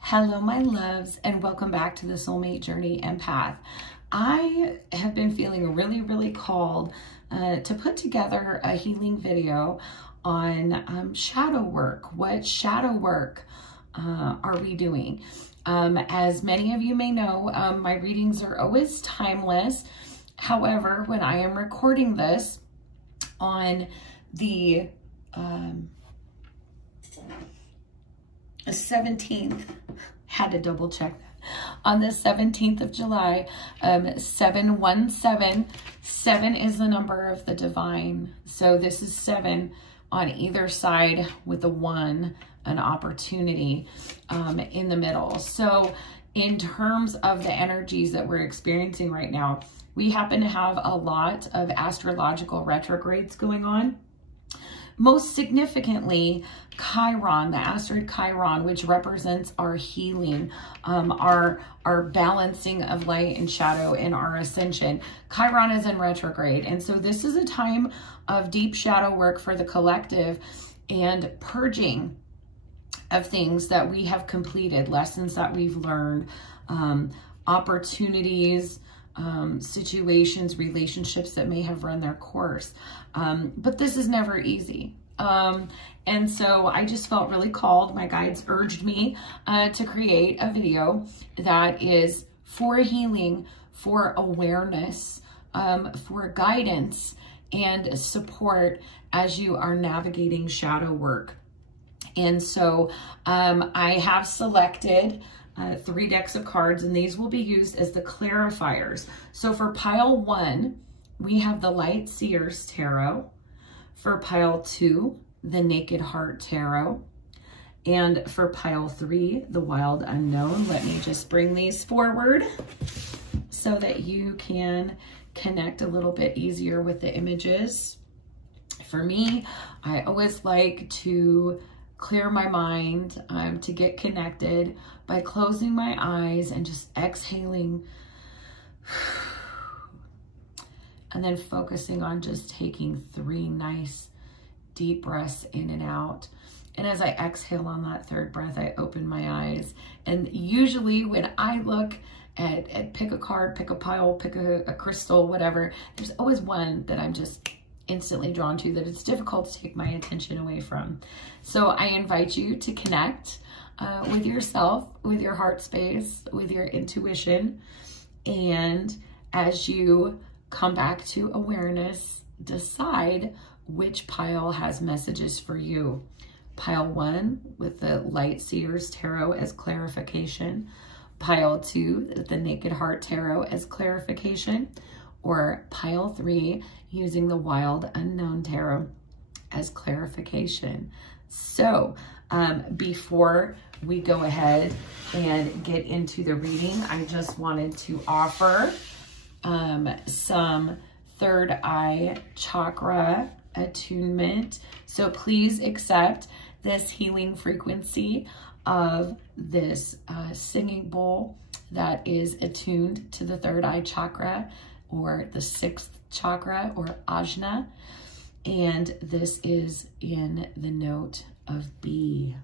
Hello, my loves, and welcome back to the Soulmate Journey Empath. I have been feeling really called to put together a healing video on shadow work. What shadow work are we doing? As many of you may know, my readings are always timeless. However, when I am recording this on the 17th, had to double check that, on the 17th of July, 717, 7 is the number of the divine. So this is 7 on either side with a 1, an opportunity in the middle. So in terms of the energies that we're experiencing right now, we happen to have a lot of astrological retrogrades going on. Most significantly, Chiron, the asteroid Chiron, which represents our healing, our balancing of light and shadow in our ascension. Chiron is in retrograde. And so this is a time of deep shadow work for the collective and purging of things that we have completed, lessons that we've learned, opportunities, situations, relationships that may have run their course. But this is never easy. And so I just felt really called. My guides urged me to create a video that is for healing, for awareness, for guidance and support as you are navigating shadow work. And so I have selected 3 decks of cards, and these will be used as the clarifiers. So for pile 1, we have the Light Seers Tarot. For pile 2, the Naked Heart Tarot. And for pile 3, the Wild Unknown. Let me just bring these forward so that you can connect a little bit easier with the images. For me, I always like to clear my mind, to get connected by closing my eyes and just exhaling. And then focusing on just taking 3 nice deep breaths in and out. And as I exhale on that 3rd breath, I open my eyes. And usually when I look at pick a card, pick a pile, pick a crystal, whatever, there's always one that I'm just instantly drawn to that it's difficult to take my attention away from. So I invite you to connect with yourself, with your heart space, with your intuition. And as you come back to awareness, decide which pile has messages for you. Pile 1 with the Light Seers Tarot as clarification. Pile 2, the Naked Heart Tarot as clarification. Or pile 3, using the Wild Unknown Tarot as clarification. So before we go ahead and get into the reading, I just wanted to offer some 3rd eye chakra attunement. So please accept this healing frequency of this singing bowl that is attuned to the 3rd eye chakra, or the 6th chakra, or ajna. And this is in the note of B.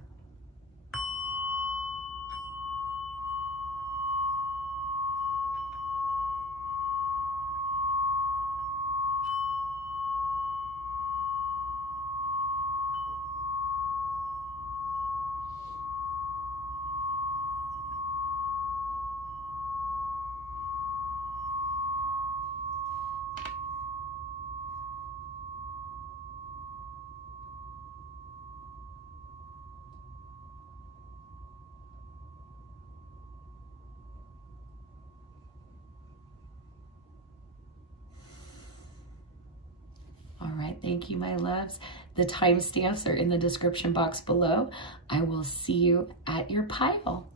All right, thank you, my loves. The timestamps are in the description box below. I will see you at your pile.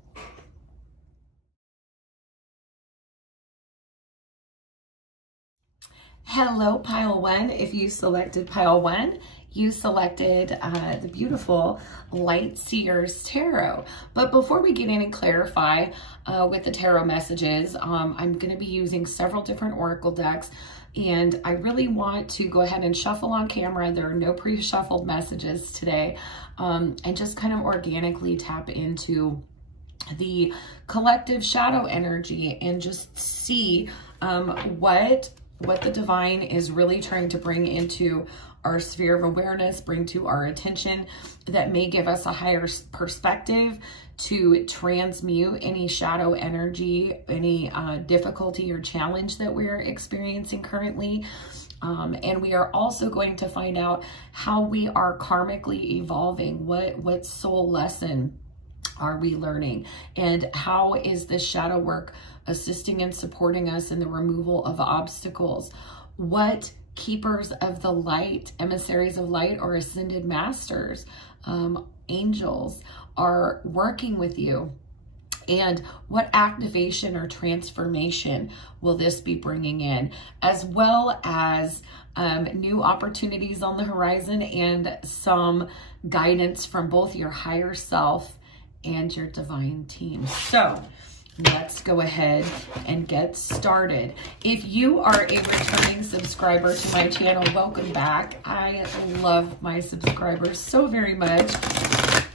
Hello, pile 1. If you selected pile 1, you selected the beautiful Light Seers Tarot. But before we get in and clarify with the tarot messages, I'm going to be using several different oracle decks. And I really want to go ahead and shuffle on camera. There are no pre-shuffled messages today. And just kind of organically tap into the collective shadow energy and just see what the divine is really trying to bring into our sphere of awareness, bring to our attention, that may give us a higher perspective to transmute any shadow energy, any difficulty or challenge that we're experiencing currently. And we are also going to find out how we are karmically evolving. What soul lesson are we learning? And how is this shadow work assisting and supporting us in the removal of obstacles? What keepers of the light, emissaries of light, or ascended masters, angels, are working with you? And what activation or transformation will this be bringing in, as well as new opportunities on the horizon and some guidance from both your higher self and your divine team. So let's go ahead and get started. If you are a returning subscriber to my channel, welcome back. I love my subscribers so very much.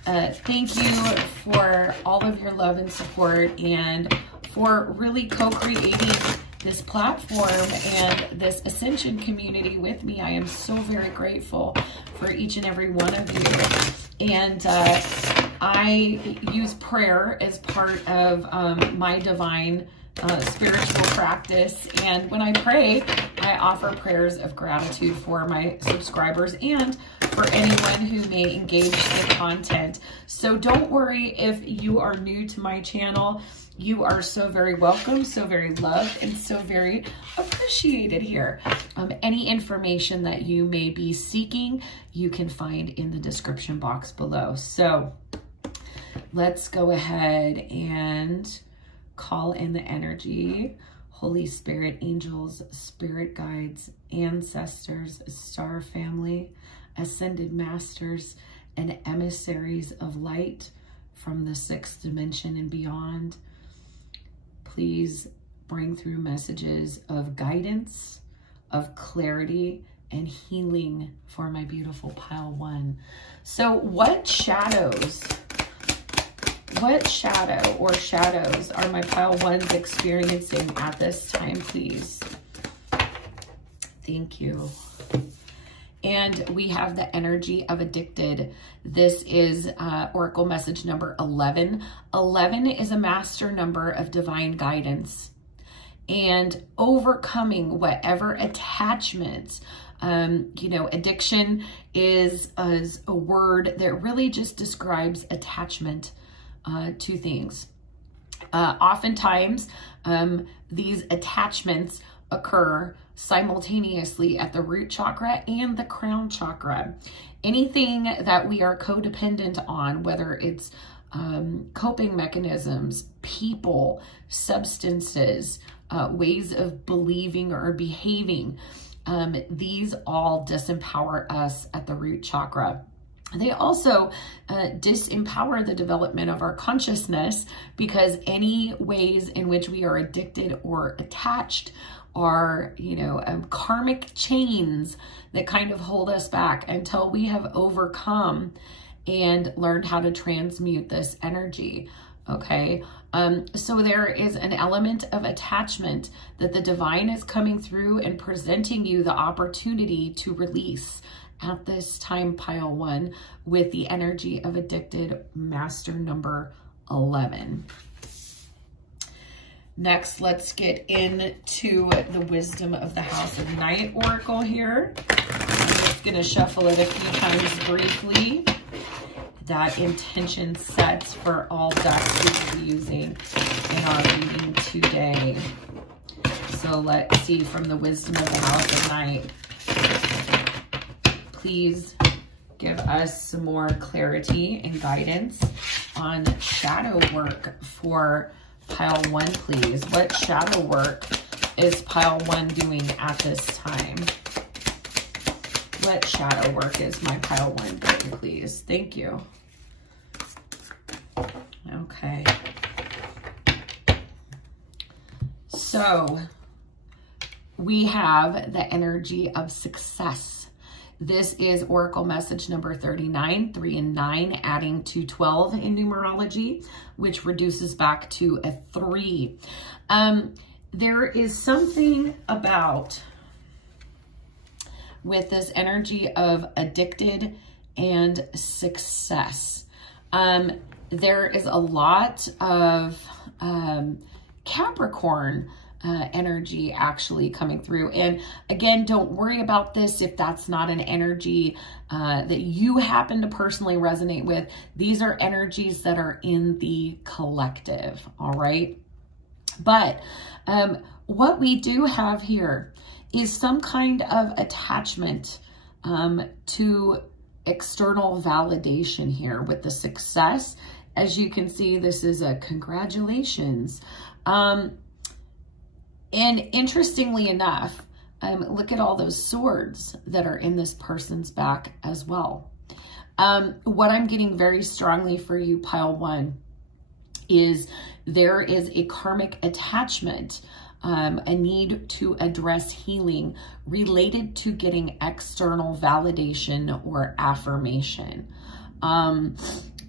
Thank you for all of your love and support, and for really co-creating this platform and this Ascension community with me. I am so very grateful for each and every one of you. And I use prayer as part of my divine spiritual practice. And when I pray, I offer prayers of gratitude for my subscribers and for anyone who may engage the content. So don't worry if you are new to my channel. You are so very welcome, so very loved, and so very appreciated here. Any information that you may be seeking, you can find in the description box below. So let's go ahead and call in the energy. Holy Spirit, angels, spirit guides, ancestors, star family, ascended masters, and emissaries of light from the 6th dimension and beyond. Please bring through messages of guidance, of clarity, and healing for my beautiful pile 1. So what shadows or shadows are my pile 1s experiencing at this time, please? Thank you. And we have the energy of addicted. This is Oracle message number 11. 11 is a master number of divine guidance and overcoming whatever attachments. Addiction is a word that really just describes attachment to things. Oftentimes, these attachments occur simultaneously at the root chakra and the crown chakra. Anything that we are codependent on, whether it's coping mechanisms, people, substances, ways of believing or behaving, these all disempower us at the root chakra. They also disempower the development of our consciousness, because any ways in which we are addicted or attached are, karmic chains that kind of hold us back until we have overcome and learned how to transmute this energy. Okay. So there is an element of attachment that the divine is coming through and presenting you the opportunity to release at this time, pile 1, with the energy of addicted, master number 11. Next, let's get into the wisdom of the House of Night Oracle here. I'm just going to shuffle it a few times briefly. That intention sets for all decks we will be using in our reading today. So let's see from the wisdom of the House of Night. Please give us some more clarity and guidance on shadow work for pile 1, please. What shadow work is pile 1 doing at this time? What shadow work is my pile 1 doing, please? Thank you. Okay. So we have the energy of success. This is Oracle message number 39, 3 and 9, adding to 12 in numerology, which reduces back to a 3. There is something about with this energy of addicted and success. There is a lot of Capricorn energy actually coming through. And again, don't worry about this if that's not an energy that you happen to personally resonate with. These are energies that are in the collective, all right? But what we do have here is some kind of attachment to external validation here with the success. As you can see, this is a congratulations. And interestingly enough, look at all those swords that are in this person's back as well. What I'm getting very strongly for you, pile 1, is there is a karmic attachment, a need to address healing related to getting external validation or affirmation.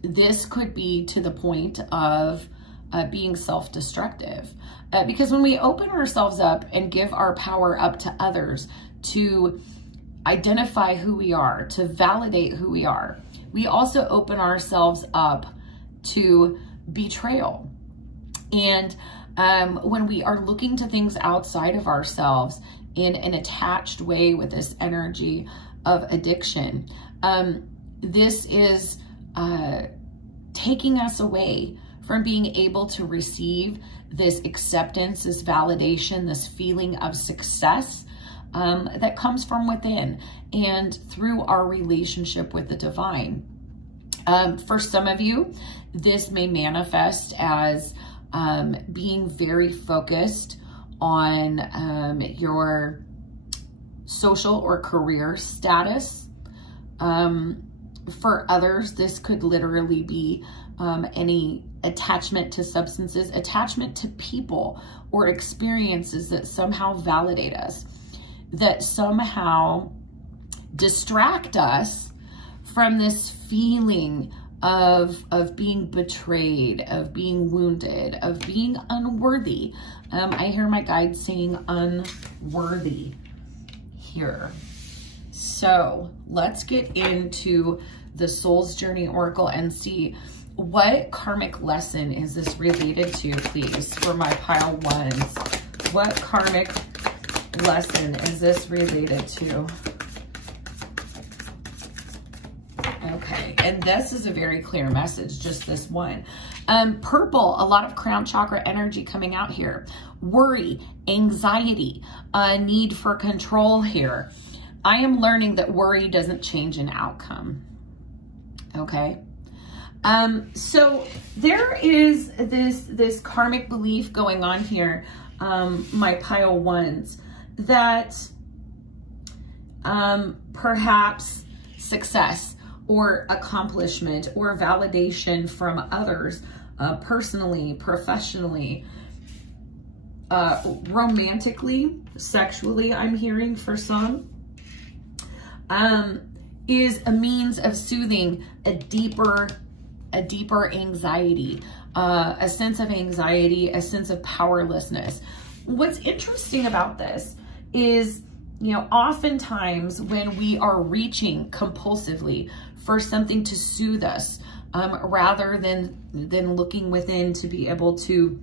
This could be to the point of being self-destructive. Because when we open ourselves up and give our power up to others to identify who we are, to validate who we are, we also open ourselves up to betrayal. And when we are looking to things outside of ourselves in an attached way with this energy of addiction, this is taking us away from being able to receive this acceptance, this validation, this feeling of success that comes from within and through our relationship with the divine. For some of you, this may manifest as being very focused on your social or career status. For others, this could literally be any attachment to substances, attachment to people or experiences that somehow validate us, that somehow distract us from this feeling of being betrayed, of being wounded, of being unworthy. I hear my guide saying unworthy here. So let's get into the Soul's Journey Oracle and see what karmic lesson is this related to, please, for my pile 1s. What karmic lesson is this related to? Okay, and this is a very clear message, just this one. Purple, a lot of crown chakra energy coming out here. Worry, anxiety, a need for control here. I am learning that worry doesn't change an outcome. Okay. So there is this karmic belief going on here, my pile 1s, that perhaps success or accomplishment or validation from others, personally, professionally, romantically, sexually, I'm hearing for some, is a means of soothing a deeper anxiety, a sense of anxiety, a sense of powerlessness. What's interesting about this is, you know, oftentimes when we are reaching compulsively for something to soothe us, rather than looking within to be able to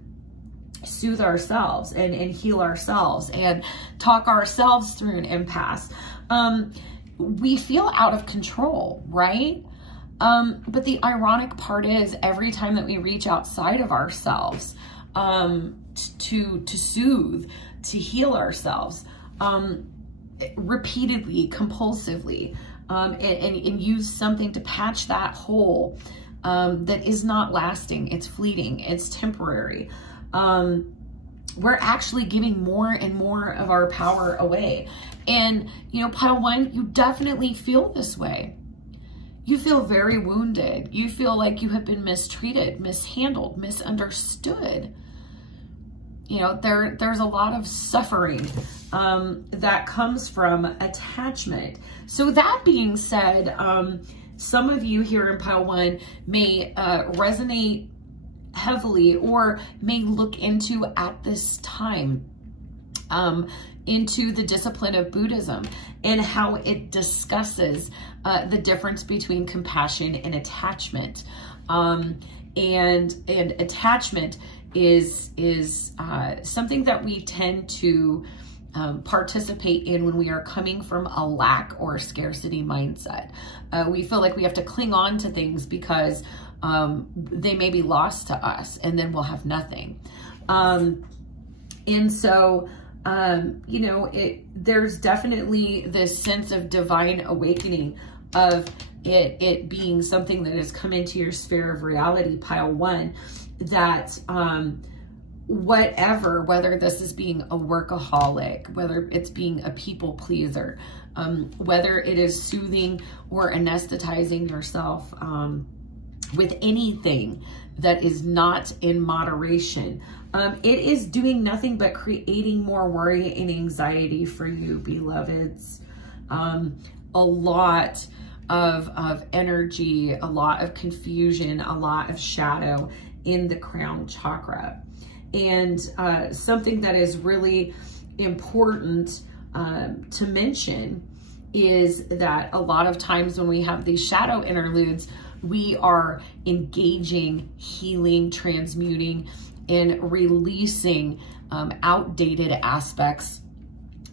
soothe ourselves and heal ourselves and talk ourselves through an impasse, we feel out of control, right? But the ironic part is every time that we reach outside of ourselves to soothe, to heal ourselves, repeatedly, compulsively, and use something to patch that hole that is not lasting, it's fleeting, it's temporary, we're actually giving more and more of our power away. And, you know, pile 1, you definitely feel this way. You feel very wounded. You feel like you have been mistreated, mishandled, misunderstood. you know, there's a lot of suffering that comes from attachment. So that being said, some of you here in Pile 1 may resonate heavily or may look into at this time into the discipline of Buddhism and how it discusses the difference between compassion and attachment. And attachment is something that we tend to participate in when we are coming from a lack or scarcity mindset. We feel like we have to cling on to things because they may be lost to us and then we'll have nothing. And so, you know, there's definitely this sense of divine awakening of it being something that has come into your sphere of reality, Pile 1, that whether this is being a workaholic, whether it's being a people pleaser, whether it is soothing or anesthetizing yourself with anything that is not in moderation, it is doing nothing but creating more worry and anxiety for you, beloveds. A lot of energy, a lot of confusion, a lot of shadow in the crown chakra. And something that is really important to mention is that a lot of times when we have these shadow interludes, we are engaging, healing, transmuting, and releasing outdated aspects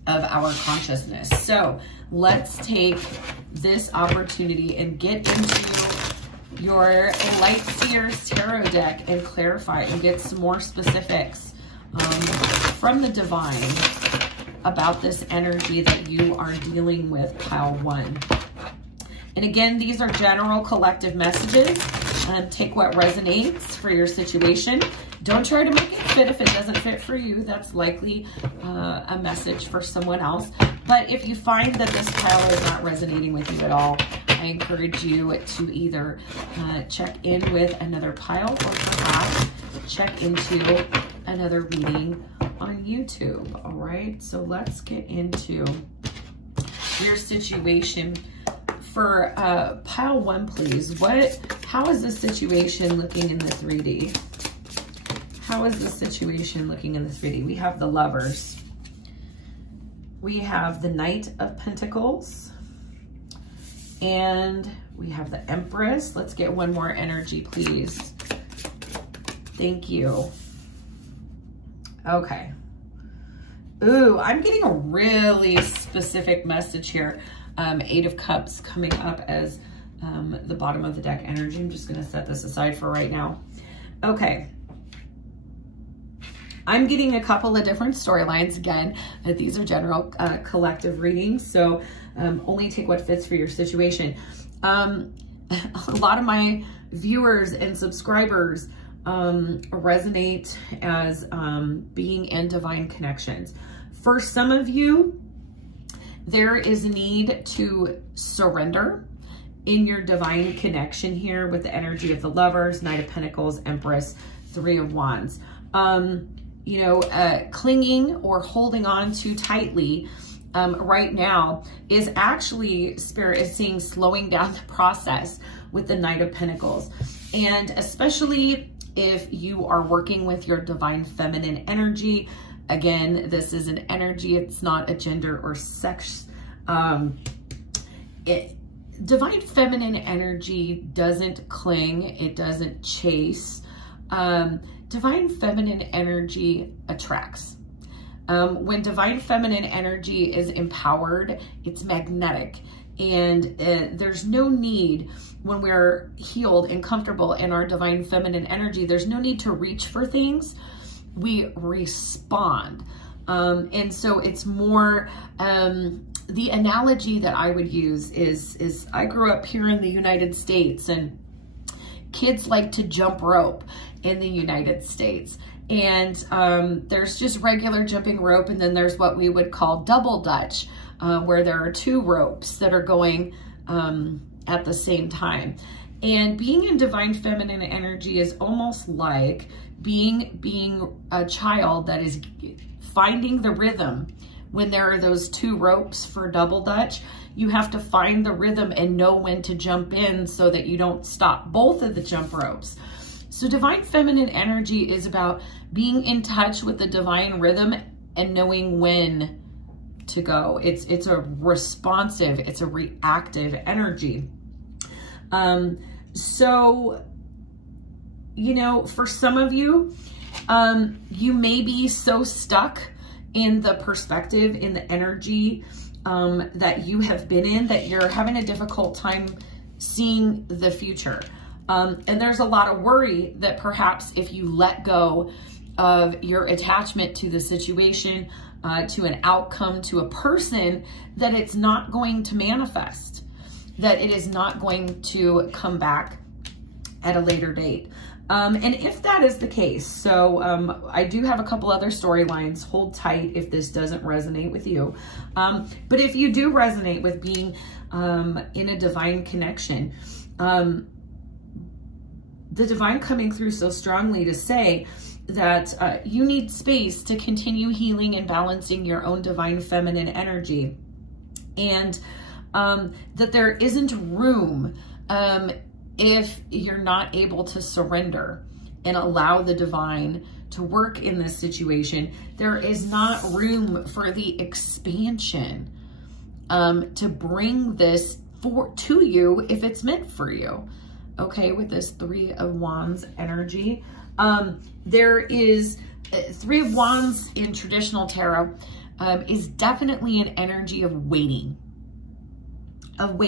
of our consciousness. So let's take this opportunity and get into your Light Seers Tarot deck and clarify and get some more specifics from the divine about this energy that you are dealing with, Pile 1. And again, these are general collective messages. Take what resonates for your situation. Don't try to make it fit if it doesn't fit for you. That's likely a message for someone else. But if you find that this pile is not resonating with you at all, I encourage you to either check in with another pile or perhaps check into another reading on YouTube. All right, so let's get into your situation. For Pile 1, please, how is the situation looking in this 3D? How is the situation looking in this 3D? We have the Lovers. We have the Knight of Pentacles. And we have the Empress. Let's get one more energy, please. Thank you. Okay. Ooh, I'm getting a really specific message here. 8 of Cups coming up as the bottom of the deck energy. I'm just going to set this aside for right now. Okay. I'm getting a couple of different storylines. Again, these are general collective readings, so only take what fits for your situation. A lot of my viewers and subscribers resonate as being in divine connections. For some of you, there is a need to surrender in your divine connection here with the energy of the Lovers, Knight of Pentacles, Empress, 3 of Wands. You know, clinging or holding on too tightly right now is actually, Spirit is seeing slowing down the process with the Knight of Pentacles. And especially if you are working with your divine feminine energy. Again, this is an energy, it's not a gender or sex. Divine feminine energy doesn't cling, it doesn't chase. Divine feminine energy attracts. When divine feminine energy is empowered, it's magnetic. And there's no need, when we're healed and comfortable in our divine feminine energy, there's no need to reach for things. We respond. And so it's more, the analogy that I would use is I grew up here in the United States, and kids like to jump rope in the United States. And there's just regular jumping rope, and then there's what we would call double dutch, where there are 2 ropes that are going at the same time. And being in divine feminine energy is almost like being a child that is finding the rhythm. When there are those 2 ropes for double dutch, you have to find the rhythm and know when to jump in so that you don't stop both of the jump ropes. So divine feminine energy is about being in touch with the divine rhythm and knowing when to go. It's a responsive, it's a reactive energy. So, you know, for some of you, you may be so stuck in the perspective, in the energy that you have been in, that you're having a difficult time seeing the future. And there's a lot of worry that perhaps if you let go of your attachment to the situation, to an outcome, to a person, that it's not going to manifest, that it is not going to come back at a later date. And if that is the case, so I do have a couple other storylines. Hold tight if this doesn't resonate with you. But if you do resonate with being in a divine connection, the divine coming through so strongly to say that you need space to continue healing and balancing your own divine feminine energy. And that there isn't room if you're not able to surrender and allow the divine to work in this situation. There is not room for the expansion to bring this to you if it's meant for you. Okay, with this 3 of Wands energy. There is 3 of Wands in traditional tarot is definitely an energy of waiting, of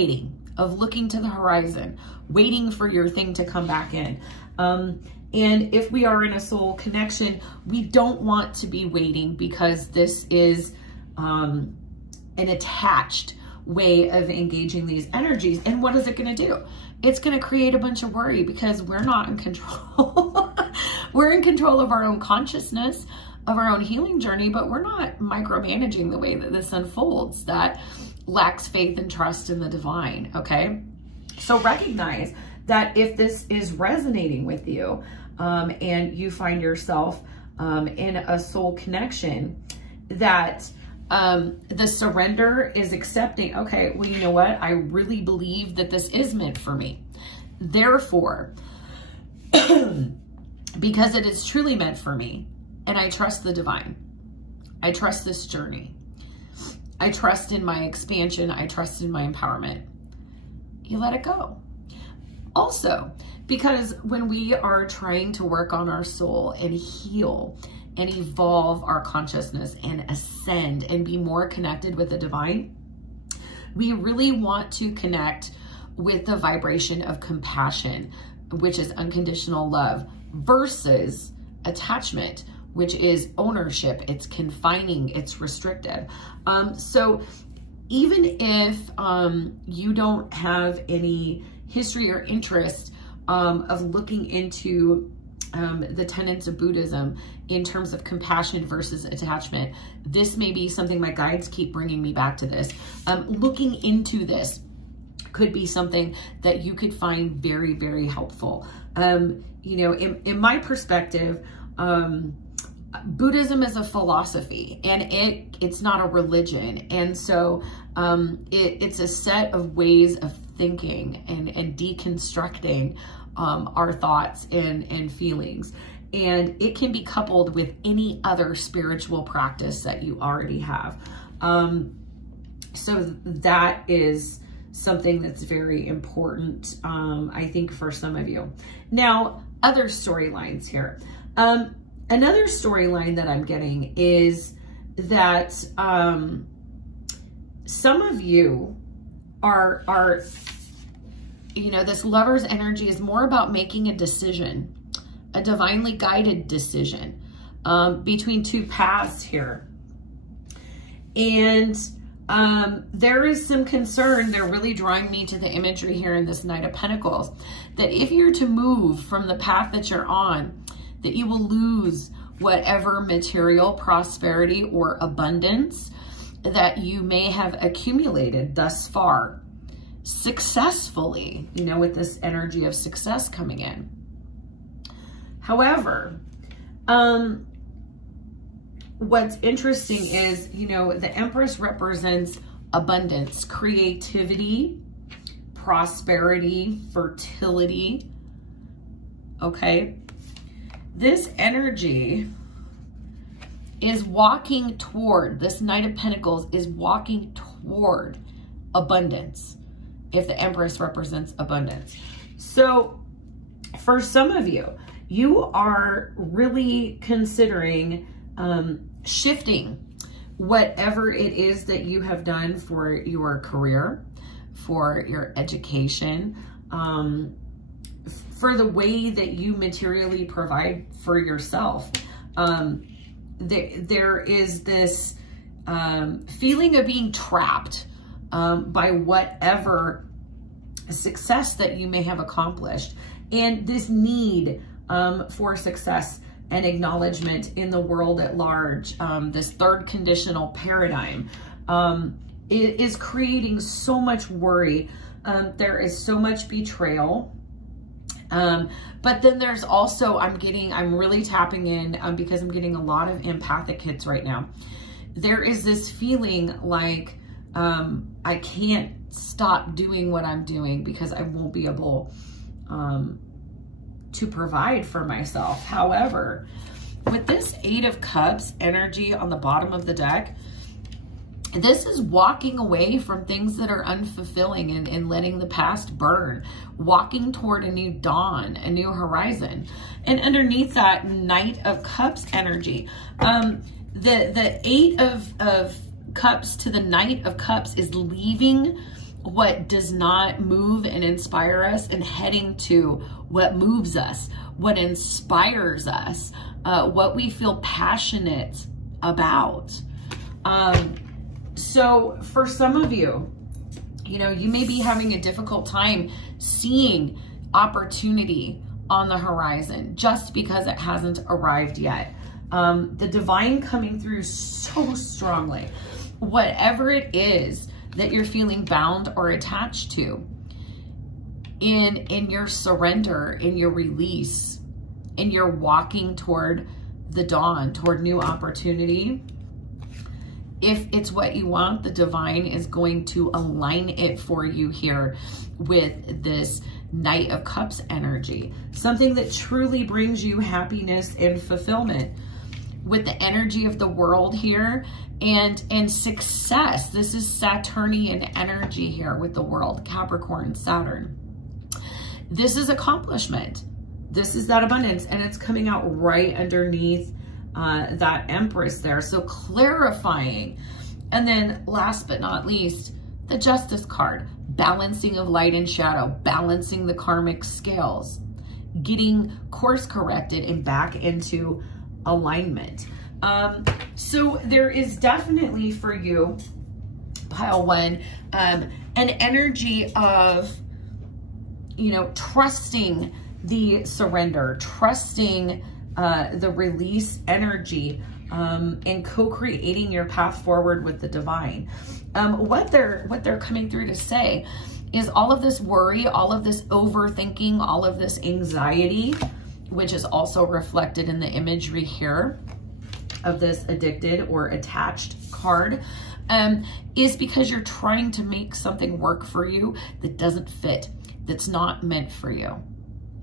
looking to the horizon, waiting for your thing to come back in. And if we are in a soul connection, we don't want to be waiting, because this is an attached way of engaging these energies. And what is it going to do? It's going to create a bunch of worry, because we're not in control. We're in control of our own consciousness, of our own healing journey, but we're not micromanaging the way that this unfolds. That lacks faith and trust in the divine. Okay. So recognize that if this is resonating with you, and you find yourself in a soul connection, that the surrender is accepting, okay, well, you know what? I really believe that this is meant for me. Therefore, because it is truly meant for me, and I trust the divine, I trust this journey, I trust in my expansion, I trust in my empowerment, you let it go. Also, because when we are trying to work on our soul and heal and evolve our consciousness and ascend and be more connected with the divine, we really want to connect with the vibration of compassion, which is unconditional love, versus attachment, which is ownership. It's confining, it's restrictive. So even if you don't have any history or interest of looking into the tenets of Buddhism in terms of compassion versus attachment, this may be something, my guides keep bringing me back to this. Looking into this could be something that you could find very, very helpful. You know, in my perspective, Buddhism is a philosophy, and it's not a religion. And so it's a set of ways of thinking and deconstructing our thoughts and feelings. And it can be coupled with any other spiritual practice that you already have. So that is something that's very important, I think, for some of you. Now, other storylines here. Another storyline that I'm getting is that some of you are, you know, this lover's energy is more about making a decision, a divinely guided decision between 2 paths here. And there is some concern. They're really drawing me to the imagery here in this Knight of Pentacles, that if you're to move from the path that you're on, that you will lose whatever material prosperity or abundance that you may have accumulated thus far. successfully, you know, with this energy of success coming in. However, what's interesting is, you know, the Empress represents abundance, creativity, prosperity, fertility, okay? This energy is walking toward, this Knight of Pentacles is walking toward abundance, if the Empress represents abundance. So for some of you, you are really considering shifting whatever it is that you have done for your career, for your education, for the way that you materially provide for yourself. There is this feeling of being trapped by whatever success that you may have accomplished, and this need for success and acknowledgement in the world at large, this third conditional paradigm, is creating so much worry. There is so much betrayal. But then there's also, I'm really tapping in because I'm getting a lot of empathic hits right now. There is this feeling like I can't stop doing what I'm doing because I won't be able to provide for myself. However, with this Eight of Cups energy on the bottom of the deck, this is walking away from things that are unfulfilling and letting the past burn, walking toward a new dawn, a new horizon. And underneath that Knight of Cups energy, the Eight of Cups to the Knight of Cups is leaving what does not move and inspire us and heading to what moves us, what inspires us, what we feel passionate about. So for some of you, you know, you may be having a difficult time seeing opportunity on the horizon just because it hasn't arrived yet. The divine coming through so strongly. Whatever it is that you're feeling bound or attached to, in your surrender, in your release, in your walking toward the dawn, toward new opportunity, if it's what you want, the divine is going to align it for you here with this Knight of Cups energy. Something that truly brings you happiness and fulfillment. With the energy of the world here and success. This is Saturnian energy here with the world, Capricorn, Saturn. This is accomplishment. This is that abundance, and it's coming out right underneath that Empress there. So clarifying. And then last but not least, the Justice card, balancing of light and shadow, balancing the karmic scales, getting course corrected and back into alignment. So there is definitely for you, pile one, an energy of, you know, trusting the surrender, trusting the release energy, and co-creating your path forward with the divine. What they're coming through to say is all of this worry, all of this overthinking, all of this anxiety, which is also reflected in the imagery here of this addicted or attached card, is because you're trying to make something work for you that doesn't fit, that's not meant for you.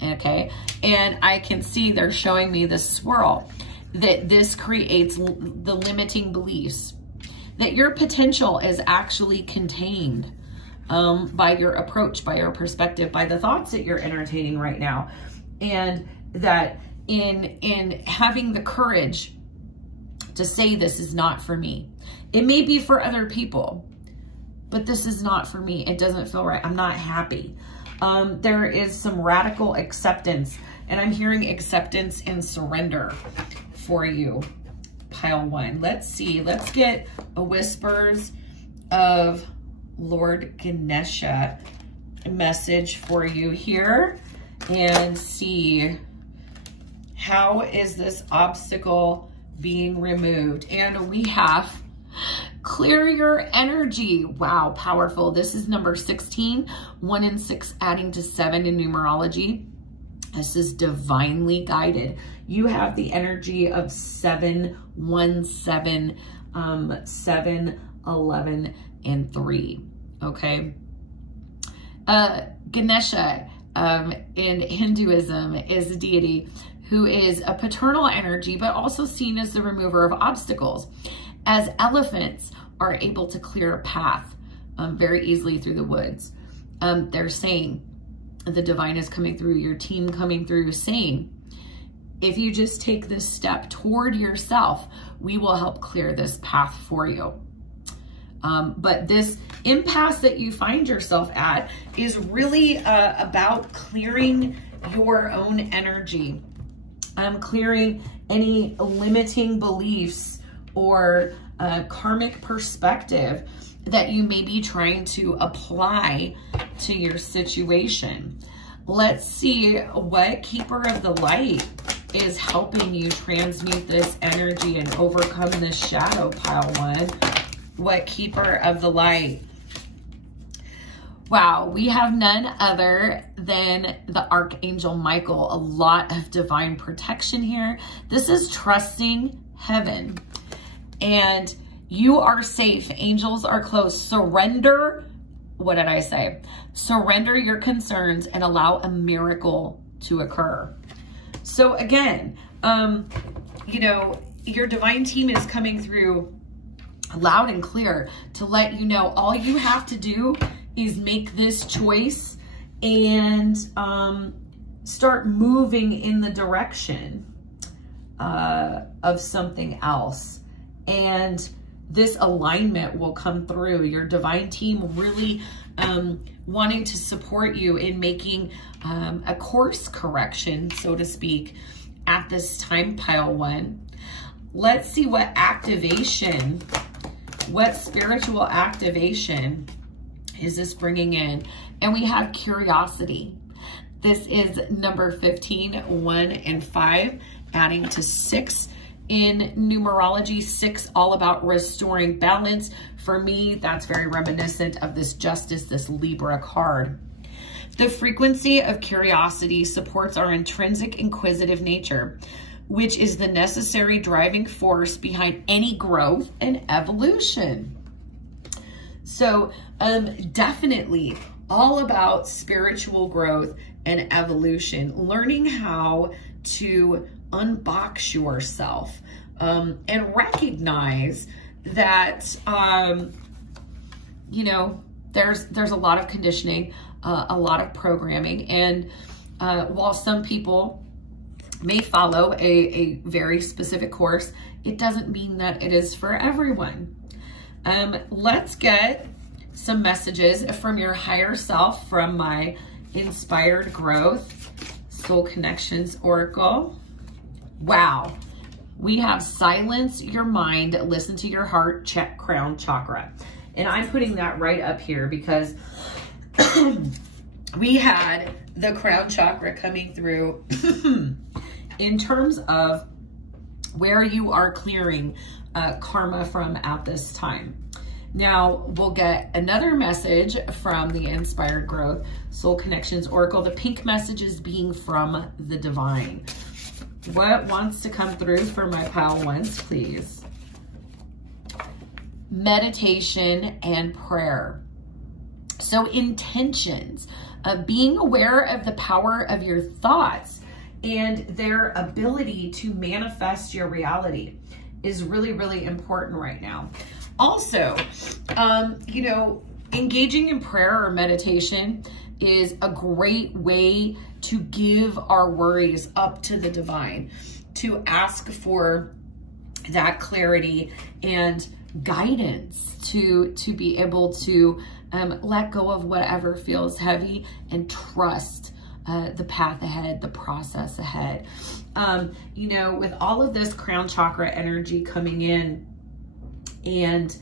Okay, and I can see they're showing me this swirl, that this creates the limiting beliefs, that your potential is actually contained by your approach, by your perspective, by the thoughts that you're entertaining right now. And that in having the courage to say, this is not for me. It may be for other people, but this is not for me. It doesn't feel right. I'm not happy. There is some radical acceptance, and I'm hearing acceptance and surrender for you, pile one. Let's see. Let's get a Whispers of Lord Ganesha message for you here and see, how is this obstacle being removed? And we have Clear your energy. Wow, powerful. This is number 16, 1 and 6 adding to 7 in numerology. This is divinely guided. You have the energy of 7, 1, 7, 7, 11, and 3. Okay. Ganesha in Hinduism is a deity who is a paternal energy, but also seen as the remover of obstacles, as elephants are able to clear a path very easily through the woods. They're saying, the divine is coming through, your team coming through, saying, if you just take this step toward yourself, we will help clear this path for you. But this impasse that you find yourself at is really about clearing your own energy. Clearing any limiting beliefs or karmic perspective that you may be trying to apply to your situation. Let's see what Keeper of the Light is helping you transmute this energy and overcome this shadow, pile 1. What Keeper of the Light? Wow, we have none other than the Archangel Michael. A lot of divine protection here. This is trusting heaven. And you are safe. Angels are close. Surrender. What did I say? Surrender your concerns and allow a miracle to occur. So again, you know, your divine team is coming through loud and clear to let you know all you have to do is make this choice and start moving in the direction of something else. And this alignment will come through. Your divine team really wanting to support you in making a course correction, so to speak, at this time, pile 1. Let's see what activation, what spiritual activation is this bringing in? And we have curiosity. This is number 15, 1 and 5, adding to 6 in numerology. 6, all about restoring balance. For me, that's very reminiscent of this Justice, this Libra card. The frequency of curiosity supports our intrinsic inquisitive nature, which is the necessary driving force behind any growth and evolution. So definitely all about spiritual growth and evolution, learning how to unbox yourself and recognize that, you know, there's a lot of conditioning, a lot of programming. And while some people may follow a very specific course, it doesn't mean that it is for everyone. Let's get some messages from your higher self from my Inspired Growth Soul Connections Oracle. Wow. We have silence your mind, listen to your heart, check crown chakra. And I'm putting that right up here because we had the crown chakra coming through in terms of where you are clearing karma from at this time. Now we'll get another message from the Inspired Growth Soul Connections Oracle. The pink message is being from the divine. What wants to come through for my pile 1s, please? Meditation and prayer. So intentions of being aware of the power of your thoughts and their ability to manifest your reality is really, really important right now. Also, you know, engaging in prayer or meditation is a great way to give our worries up to the divine, to ask for that clarity and guidance to be able to let go of whatever feels heavy and trust the path ahead, the process ahead. You know, with all of this crown chakra energy coming in, and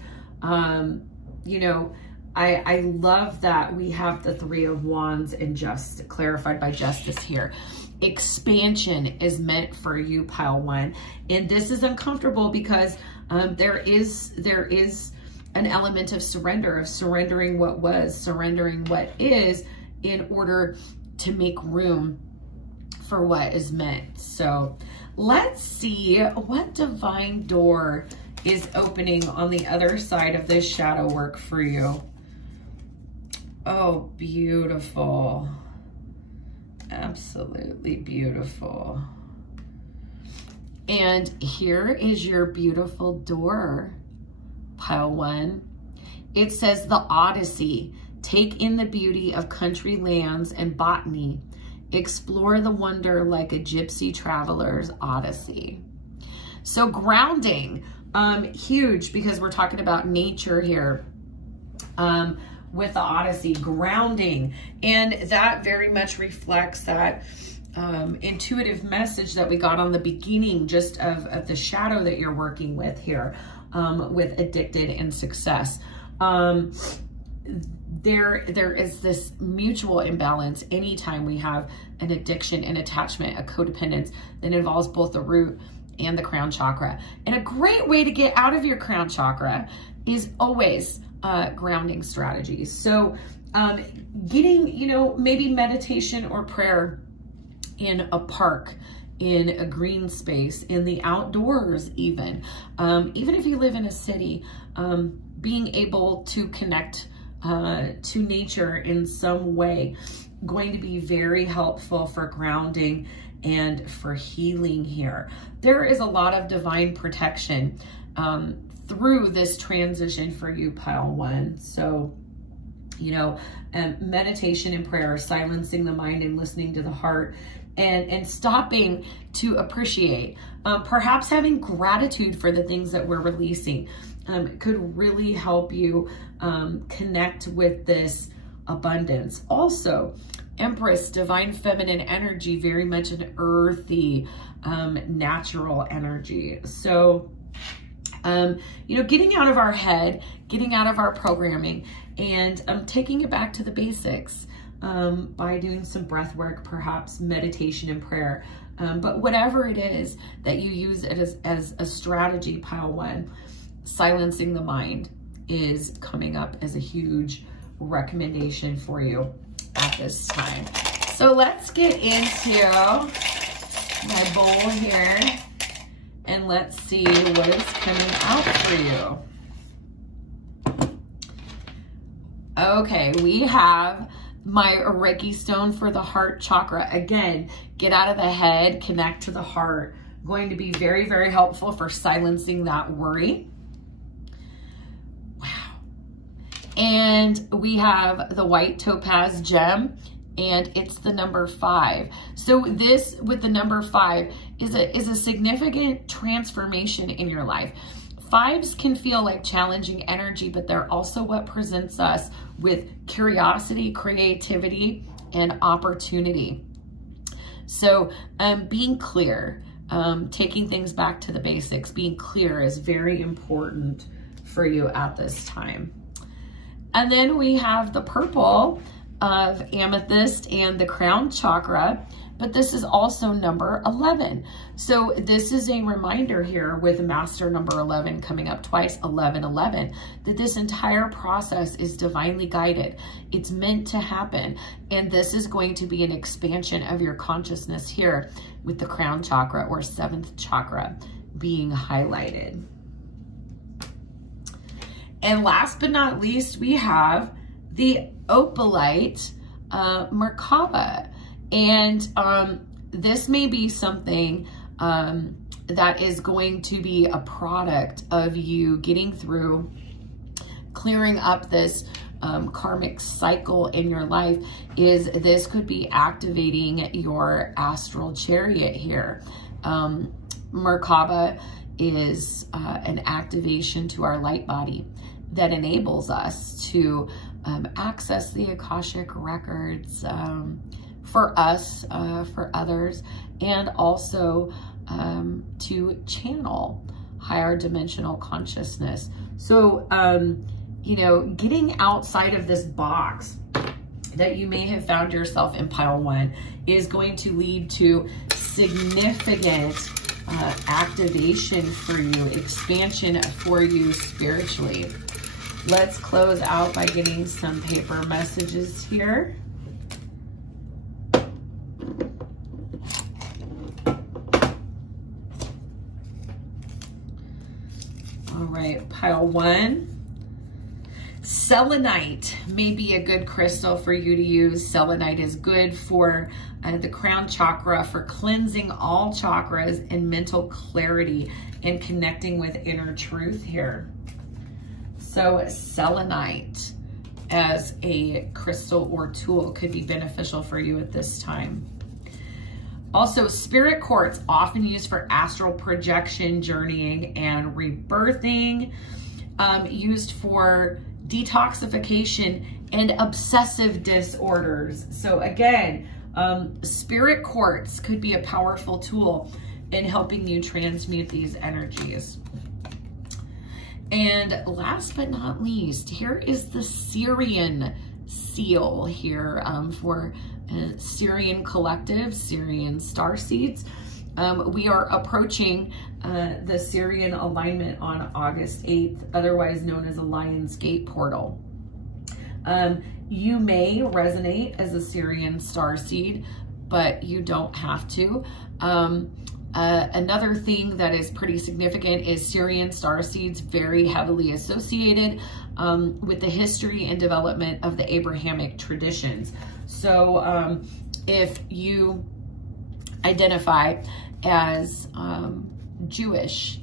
you know, I love that we have the 3 of Wands and just clarified by Justice here. Expansion is meant for you, pile 1. And this is uncomfortable because there is an element of surrender, of surrendering what was, surrendering what is, in order to make room for what is meant. So let's see what divine door is opening on the other side of this shadow work for you. Oh, beautiful. Absolutely beautiful. And here is your beautiful door, pile 1. It says the Odyssey. Take in the beauty of country lands and botany. Explore the wonder like a gypsy traveler's odyssey. So grounding, huge, because we're talking about nature here. With the Odyssey, grounding, and that very much reflects that intuitive message that we got on the beginning, just of the shadow that you're working with here, with addicted and success. There is this mutual imbalance anytime we have an addiction, an attachment, a codependence that involves both the root and the crown chakra. And a great way to get out of your crown chakra is always grounding strategies. So getting, you know, maybe meditation or prayer in a park, in a green space, in the outdoors even if you live in a city, being able to connect to nature in some way, going to be very helpful for grounding and for healing here. There is a lot of divine protection through this transition for you, pile 1. So, you know, meditation and prayer, silencing the mind and listening to the heart, and stopping to appreciate, perhaps having gratitude for the things that we're releasing, could really help you connect with this abundance. Also, Empress, divine feminine energy, very much an earthy, natural energy. So, you know, getting out of our head, getting out of our programming, and taking it back to the basics by doing some breath work, perhaps meditation and prayer. But whatever it is that you use it as a strategy, pile 1, silencing the mind is coming up as a huge recommendation for you at this time. So let's get into my bowl here. And let's see what is coming out for you. Okay, we have my Reiki stone for the heart chakra. Again, get out of the head, connect to the heart. Going to be very, very helpful for silencing that worry. Wow. And we have the white topaz gem, and it's the number 5. So this, with the number 5, is a significant transformation in your life. 5s can feel like challenging energy, but they're also what presents us with curiosity, creativity, and opportunity. So being clear, taking things back to the basics, being clear is very important for you at this time. And then we have the purple of amethyst and the crown chakra, but this is also number 11. So this is a reminder here with master number 11 coming up twice, 1111, that this entire process is divinely guided. It's meant to happen. And this is going to be an expansion of your consciousness here with the crown chakra or 7th chakra being highlighted. And last but not least, we have the opalite Merkaba. And this may be something that is going to be a product of you getting through, clearing up this karmic cycle in your life. Is this could be activating your astral chariot here. Merkaba is an activation to our light body that enables us to access the Akashic records, for us, for others, and also to channel higher dimensional consciousness. So, you know, getting outside of this box that you may have found yourself in pile 1 is going to lead to significant activation for you, expansion for you spiritually. Let's close out by getting some paper messages here. All right, pile 1. Selenite may be a good crystal for you to use. Selenite is good for the crown chakra, for cleansing all chakras and mental clarity and connecting with inner truth here. So selenite as a crystal or tool could be beneficial for you at this time. Also, spirit quartz, often used for astral projection, journeying, and rebirthing, used for detoxification and obsessive disorders. So again, spirit quartz could be a powerful tool in helping you transmute these energies. And last but not least, here is the Syrian seal here for Syrian collective, Syrian starseeds. We are approaching the Syrian alignment on August 8th, otherwise known as a Lion's Gate portal. You may resonate as a Syrian starseed, but you don't have to. Another thing that is pretty significant is Syrian starseeds very heavily associated with the history and development of the Abrahamic traditions. So if you identify as Jewish,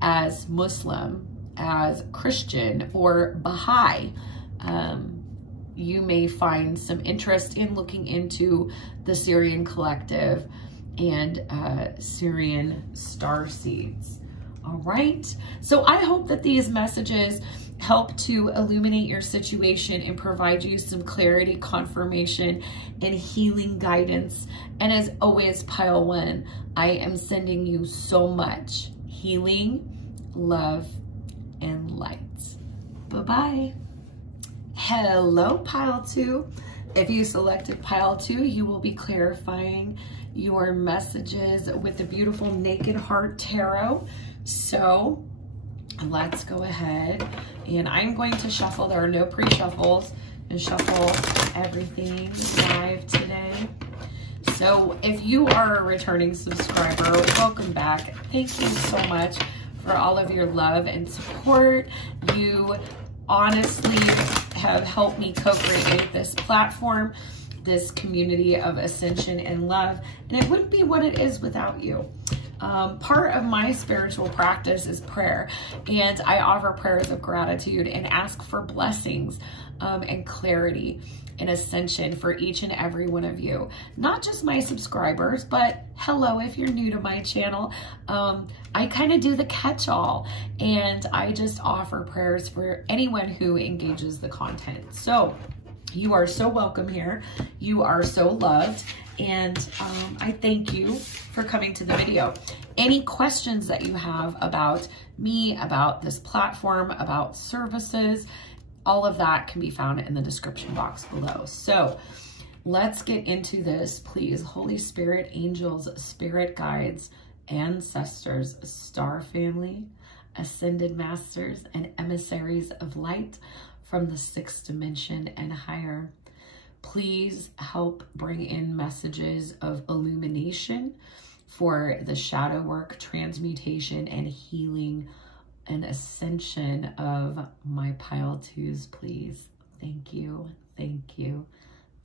as Muslim, as Christian, or Baha'i, you may find some interest in looking into the Syrian collective and Syrian starseeds. All right, so I hope that these messages help to illuminate your situation and provide you some clarity, confirmation, and healing guidance. And as always, pile 1, I am sending you so much healing, love, and light. Bye-bye. Hello, pile 2. If you selected pile 2, you will be clarifying your messages with the beautiful Naked Heart Tarot. So let's go ahead, and I'm going to shuffle. There are no pre-shuffles, and shuffle everything live today. So if you are a returning subscriber, welcome back. Thank you so much for all of your love and support. You honestly have helped me co-create this platform, this community of ascension and love, and it wouldn't be what it is without you. Part of my spiritual practice is prayer, and I offer prayers of gratitude and ask for blessings and clarity and ascension for each and every one of you. Not just my subscribers, but hello, if you're new to my channel. I kind of do the catch-all, and I just offer prayers for anyone who engages the content. So you are so welcome here. You are so loved. And I thank you for coming to the video. Any questions that you have about me, about this platform, about services, all of that can be found in the description box below. So let's get into this, please. Holy Spirit, angels, spirit guides, ancestors, star family, ascended masters, and emissaries of light from the 6th dimension and higher. Please help bring in messages of illumination for the shadow work, transmutation, and healing and ascension of my pile 2s, please. Thank you, thank you,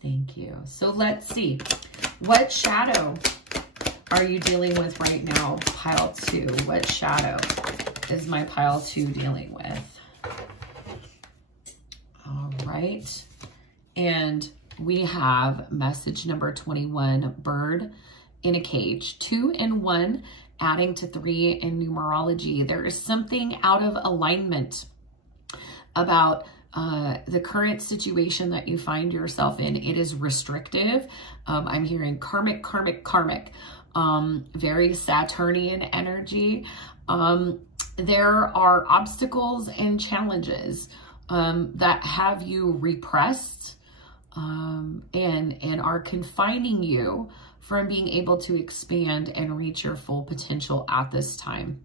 thank you. So let's see. What shadow are you dealing with right now, pile 2? What shadow is my pile 2 dealing with? All right. And we have message number 21, bird in a cage. 2 and 1, adding to 3 in numerology. There is something out of alignment about the current situation that you find yourself in. It is restrictive. I'm hearing karmic, karmic, karmic. Very Saturnian energy. There are obstacles and challenges that have you repressed and are confining you from being able to expand and reach your full potential at this time.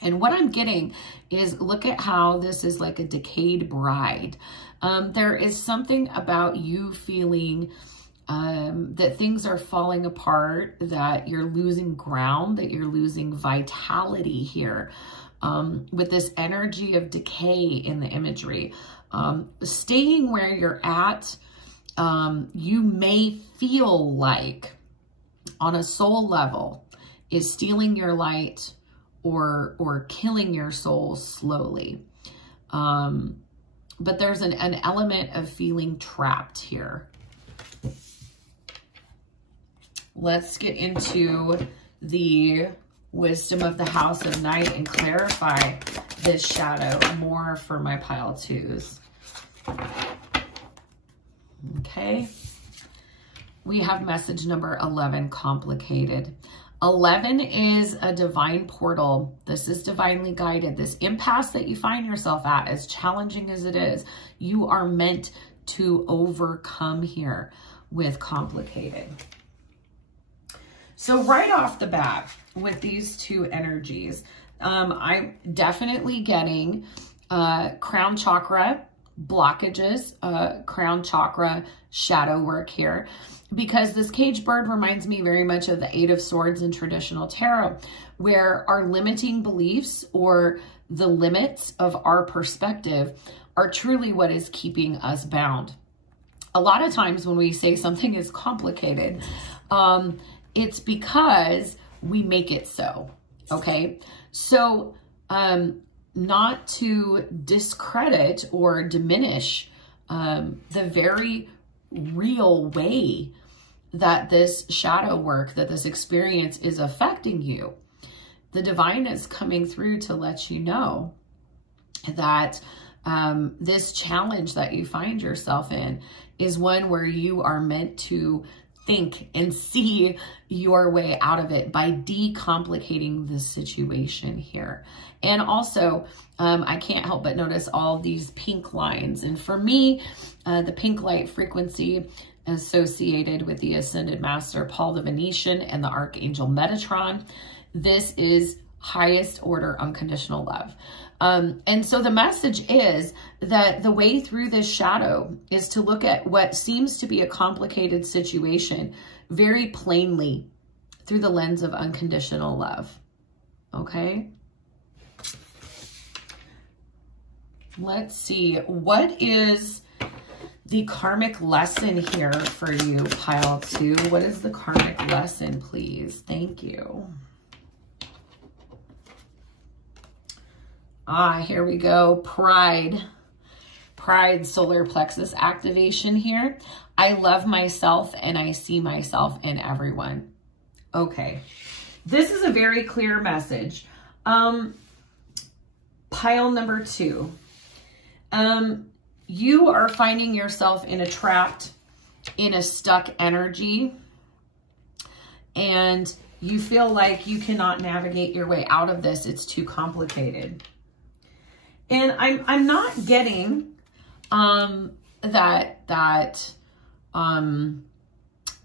And what I'm getting is, look at how this is like a decayed bride. There is something about you feeling that things are falling apart, that you're losing ground, that you're losing vitality here, with this energy of decay in the imagery. Staying where you're at, you may feel like on a soul level is stealing your light or killing your soul slowly. But there's an element of feeling trapped here. Let's get into the wisdom of the house of night and clarify this shadow more for my pile twos. Okay. We have message number 11, complicated. 11 is a divine portal. This is divinely guided. This impasse that you find yourself at, as challenging as it is, you are meant to overcome here with complicated. So right off the bat with these two energies, I'm definitely getting crown chakra blockages, crown chakra shadow work here, because this caged bird reminds me very much of the Eight of Swords in traditional tarot, where our limiting beliefs or the limits of our perspective are truly what is keeping us bound. A lot of times when we say something is complicated, it's because we make it so, okay? So not to discredit or diminish the very real way that this shadow work, that this experience is affecting you. The divine is coming through to let you know that this challenge that you find yourself in is one where you are meant to think and see your way out of it by decomplicating the situation here. And also, I can't help but notice all these pink lines. And for me, the pink light frequency associated with the Ascended Master Paul the Venetian and the Archangel Metatron, this is highest order unconditional love. And so the message is that the way through this shadow is to look at what seems to be a complicated situation very plainly through the lens of unconditional love. Okay? Let's see. What is the karmic lesson here for you, pile 2? What is the karmic lesson, please? Thank you. Ah, here we go. Pride. Pride solar plexus activation here. I love myself and I see myself in everyone. Okay. This is a very clear message. Pile number 2. You are finding yourself in a stuck energy, and you feel like you cannot navigate your way out of this. It's too complicated. And I'm not getting that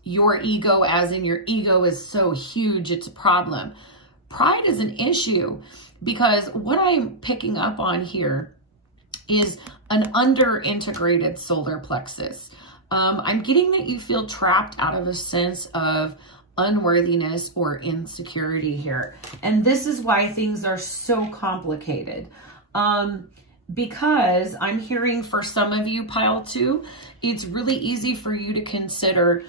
your ego, as in your ego is so huge it's a problem. Pride is an issue, because what I'm picking up on here is an under-integrated solar plexus. I'm getting that you feel trapped out of a sense of unworthiness or insecurity here. And this is why things are so complicated. Because I'm hearing for some of you, pile 2, it's really easy for you to consider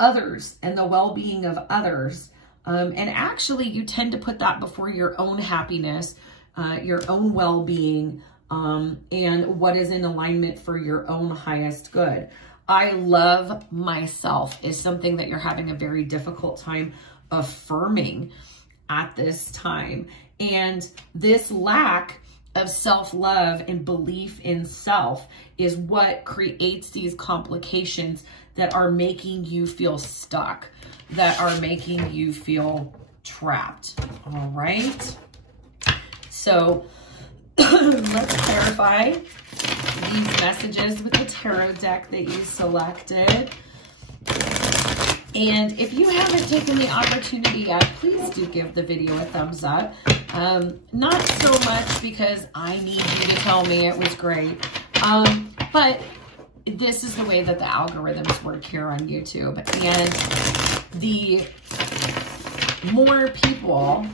others and the well-being of others. And actually you tend to put that before your own happiness, your own well-being, and what is in alignment for your own highest good. I love myself is something that you're having a very difficult time affirming at this time. And this lack of self-love and belief in self is what creates these complications that are making you feel stuck, that are making you feel trapped. All right. So let's clarify these messages with the tarot deck that you selected. And if you haven't taken the opportunity yet, please do give the video a thumbs up. Not so much because I need you to tell me it was great, but this is the way that the algorithms work here on YouTube. And the more people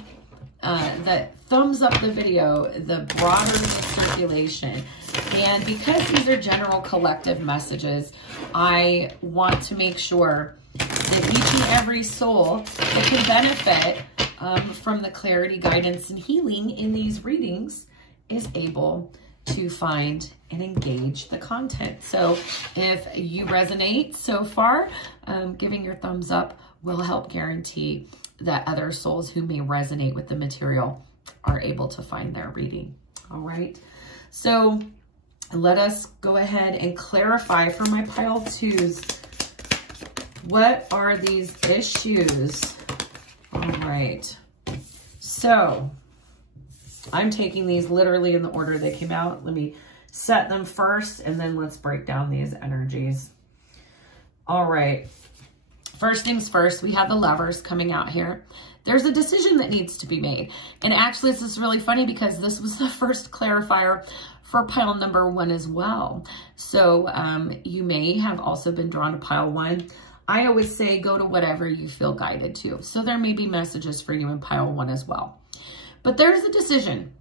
that thumbs up the video, the broader the circulation. And because these are general collective messages, I want to make sure that each and every soul that can benefit from the clarity, guidance, and healing in these readings is able to find and engage the content. So if you resonate so far, giving your thumbs up will help guarantee that other souls who may resonate with the material are able to find their reading. All right. So let us go ahead and clarify for my pile 2s. What are these issues? All right. So I'm taking these literally in the order they came out. Let me set them first, and then let's break down these energies. All right. First things first, we have the Lovers coming out here. There's a decision that needs to be made. And actually, this is really funny because this was the first clarifier for pile number 1 as well. So you may have also been drawn to pile 1. I always say go to whatever you feel guided to. So there may be messages for you in pile 1 as well. But there's a decision.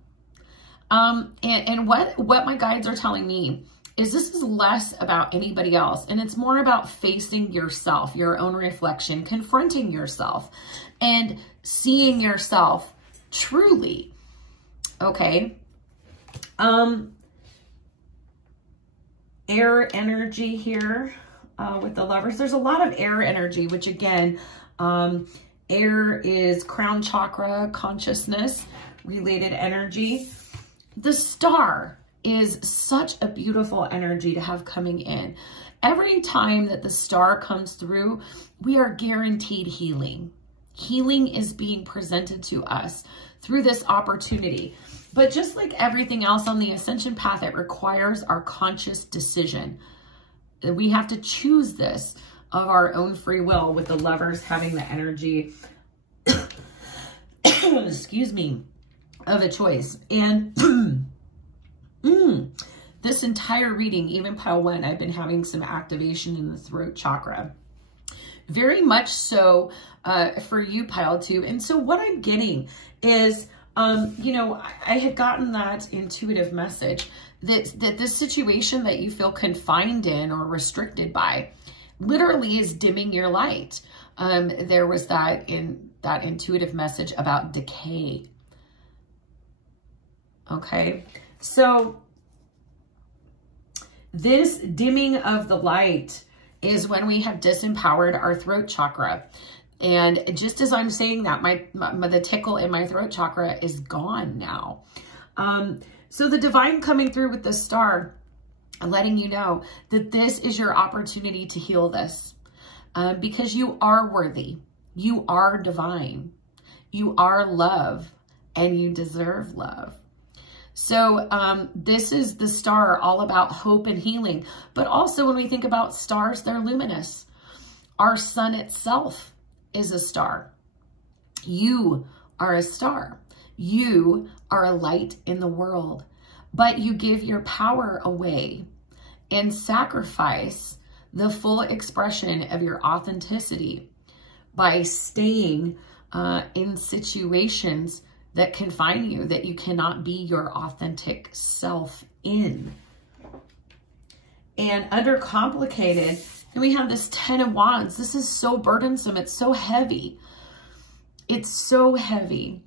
And what my guides are telling me is this is less about anybody else. And it's more about facing yourself, your own reflection, confronting yourself, and seeing yourself truly. Okay. Air energy here. With the Lovers, there's a lot of air energy, which again, air is crown chakra, consciousness related energy. The Star is such a beautiful energy to have coming in. Every time that the Star comes through, we are guaranteed healing. Healing is being presented to us through this opportunity. But just like everything else on the Ascension path, it requires our conscious decision. We have to choose this of our own free will, with the Lovers having the energy, excuse me, of a choice. And this entire reading, even pile 1, I've been having some activation in the throat chakra. Very much so for you, pile 2. And so what I'm getting is, you know, I had gotten that intuitive message that this situation that you feel confined in or restricted by literally is dimming your light. There was that intuitive message about decay. Okay, so this dimming of the light is when we have disempowered our throat chakra. And just as I'm saying that, the tickle in my throat chakra is gone now. So the divine coming through with the Star, letting you know that this is your opportunity to heal this, because you are worthy. You are divine. You are love, and you deserve love. So this is the Star, all about hope and healing. But also when we think about stars, they're luminous. Our sun itself is a star. You are a star. You are a light in the world, but you give your power away and sacrifice the full expression of your authenticity by staying in situations that confine you, that you cannot be your authentic self in. And under complicated, and we have this 10 of Wands. This is so burdensome. It's so heavy. It's so heavy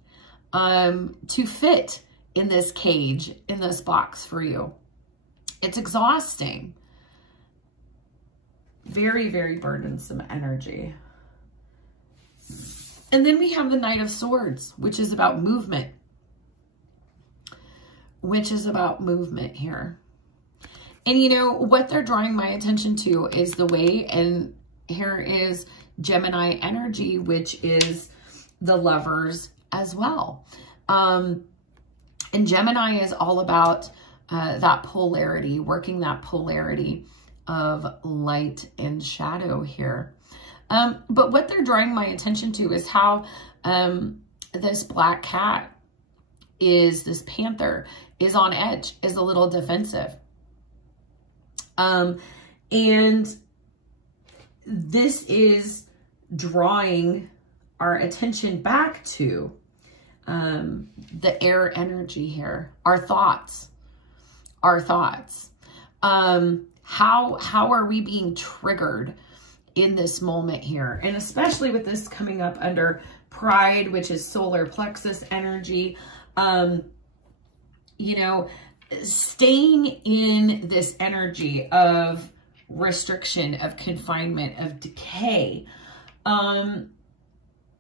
to fit in this cage, in this box for you. It's exhausting. Very, very burdensome energy. And then we have the Knight of Swords, which is about movement. Which is about movement here. And you know, what they're drawing my attention to is the way, and here is Gemini energy, which is the Lovers as well. And Gemini is all about that polarity, working that polarity of light and shadow here. But what they're drawing my attention to is how this black cat this panther is on edge, is a little defensive. And this is drawing our attention back to the air energy here, our thoughts. How are we being triggered in this moment here? And especially with this coming up under pride, which is solar plexus energy, you know, staying in this energy of restriction, of confinement, of decay,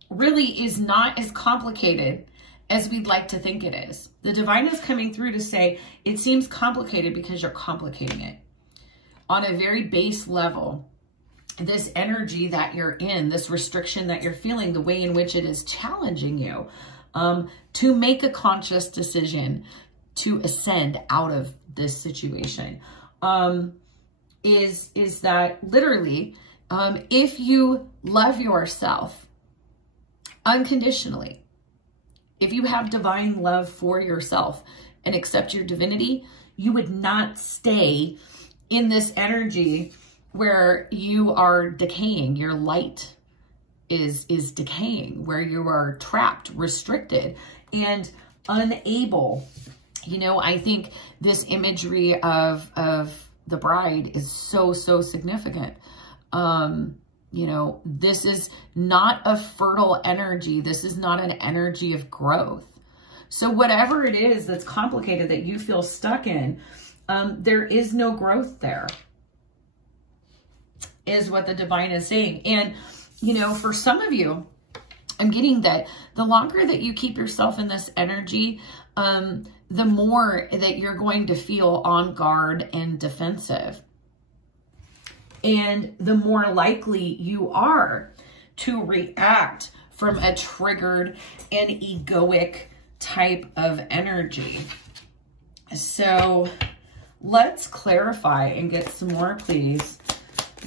really is not as complicated as we'd like to think it is. The divine is coming through to say, it seems complicated because you're complicating it. On a very base level, this energy that you're in, this restriction that you're feeling, the way in which it is challenging you to make a conscious decision to ascend out of this situation, is that literally, if you love yourself unconditionally, if you have divine love for yourself and accept your divinity, you would not stay in this energy where you are decaying. Your light is decaying, where you are trapped, restricted, and unable. You know, I think this imagery of the bride is so significant. You know, this is not a fertile energy. This is not an energy of growth. So whatever it is that's complicated that you feel stuck in, there is no growth there, is what the divine is saying. And, you know, for some of you, I'm getting that the longer that you keep yourself in this energy, the more that you're going to feel on guard and defensive. And the more likely you are to react from a triggered and egoic type of energy. So let's clarify and get some more, please.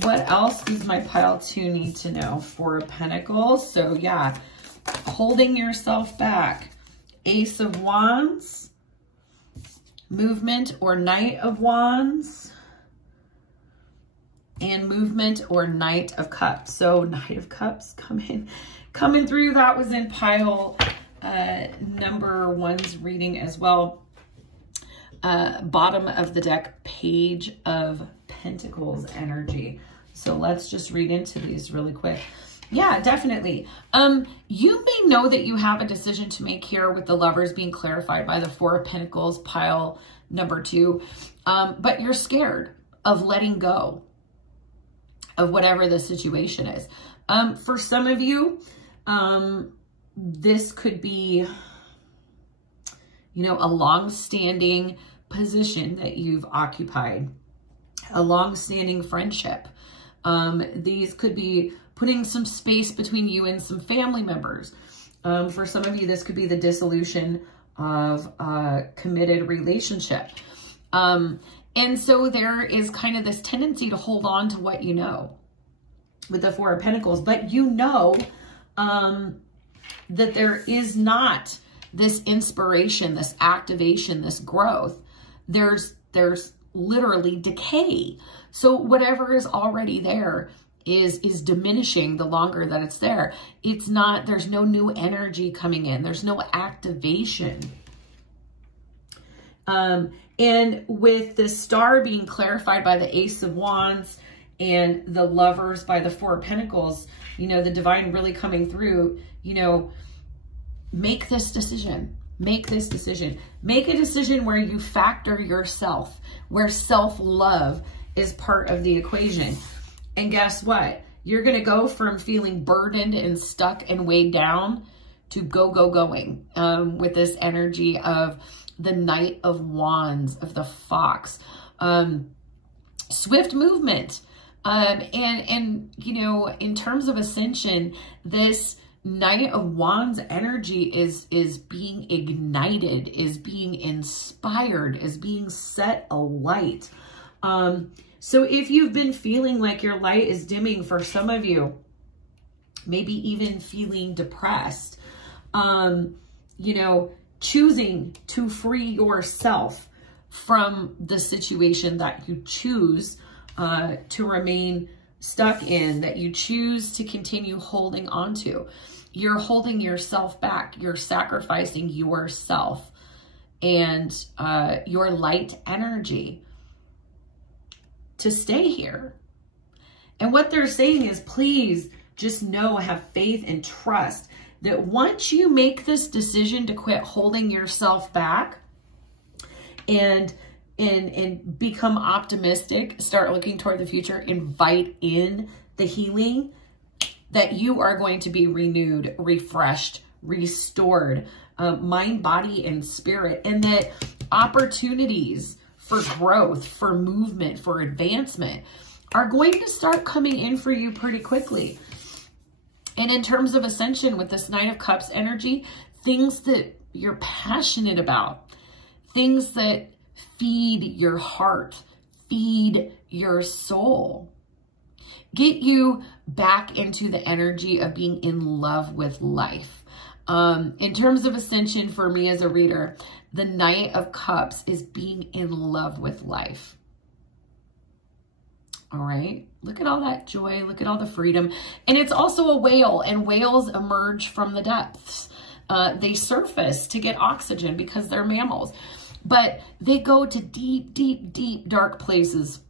What else does my pile 2 need to know? 4 of Pentacles. So yeah, holding yourself back. Ace of Wands, movement or Knight of Wands, and movement or Knight of Cups. So Knight of Cups coming through. That was in pile number 1's reading as well. Bottom of the deck, Page of Pentacles energy. So let's just read into these really quick. Yeah, definitely. You may know that you have a decision to make here with the Lovers being clarified by the 4 of Pentacles, pile number 2. But you're scared of letting go of whatever the situation is. For some of you, this could be, you know, a long-standing position that you've occupied, a long-standing friendship. These could be putting some space between you and some family members. For some of you, this could be the dissolution of a committed relationship. And so there is kind of this tendency to hold on to what you know with the 4 of Pentacles, but you know that there is not this inspiration, this activation, this growth. There's literally decay. So whatever is already there is diminishing the longer that it's there. It's not, there's no new energy coming in. There's no activation. And with the Star being clarified by the Ace of Wands and the Lovers by the 4 of Pentacles, you know, the divine really coming through, you know, make this decision. Make this decision. Make a decision where you factor yourself, where self-love is part of the equation. And guess what? You're going to go from feeling burdened and stuck and weighed down to going with this energy of the Knight of Wands, of the Fox. Swift movement. And you know, in terms of ascension, this Knight of Wands energy is being ignited, is being inspired, is being set alight. So if you've been feeling like your light is dimming for some of you, maybe even feeling depressed, you know, choosing to free yourself from the situation that you choose to remain stuck in, that you choose to continue holding on to. You're holding yourself back. You're sacrificing yourself and your light energy to stay here. And what they're saying is, please just know, have faith and trust that once you make this decision to quit holding yourself back and become optimistic, start looking toward the future, invite in the healing, that you are going to be renewed, refreshed, restored, mind, body, and spirit, and that opportunities for growth, for movement, for advancement are going to start coming in for you pretty quickly. And in terms of ascension, with this Nine of Cups energy, things that you're passionate about, things that feed your heart, feed your soul, get you back into the energy of being in love with life. In terms of ascension, for me as a reader, the Knight of Cups is being in love with life. All right. Look at all that joy. Look at all the freedom. And it's also a whale, and whales emerge from the depths. They surface to get oxygen because they're mammals, but they go to deep, deep, deep, dark places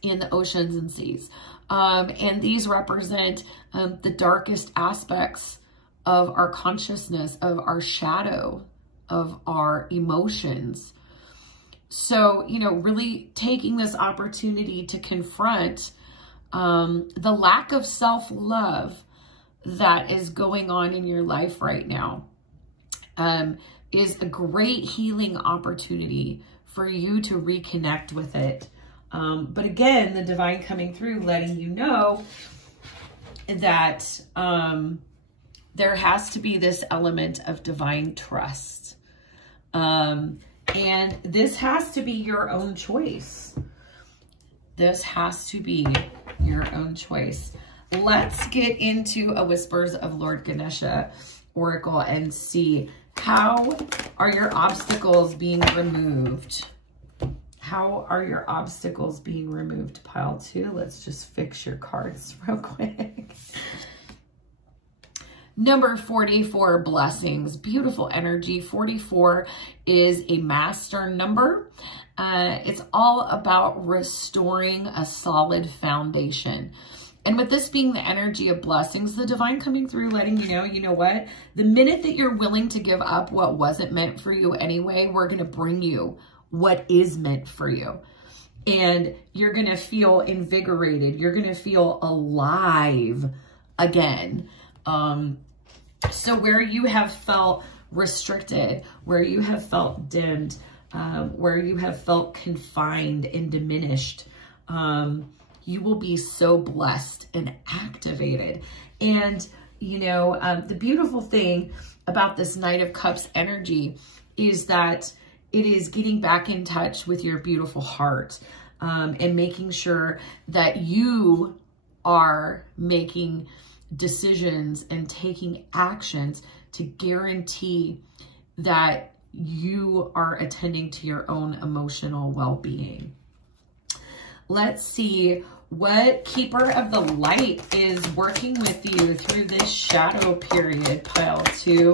in the oceans and seas. And these represent the darkest aspects of our consciousness, of our shadow, of our emotions. So, you know, really taking this opportunity to confront the lack of self-love that is going on in your life right now is a great healing opportunity for you to reconnect with it. But again, the divine coming through, letting you know that there has to be this element of divine trust. And this has to be your own choice. This has to be your own choice. Let's get into a Whispers of Lord Ganesha Oracle and see, how are your obstacles being removed? How are your obstacles being removed? Pile 2. Let's just fix your cards real quick. Number 44, blessings. Beautiful energy. 44 is a master number. It's all about restoring a solid foundation. And with this being the energy of blessings, the divine coming through, letting you know what? The minute that you're willing to give up what wasn't meant for you anyway, we're going to bring you what is meant for you. And you're going to feel invigorated. You're going to feel alive again. So where you have felt restricted, where you have felt dimmed, where you have felt confined and diminished, you will be so blessed and activated. And, you know, the beautiful thing about this Knight of Cups energy is that it is getting back in touch with your beautiful heart, and making sure that you are making decisions and taking actions to guarantee that you are attending to your own emotional well-being. Let's see what Keeper of the Light is working with you through this shadow period, pile 2.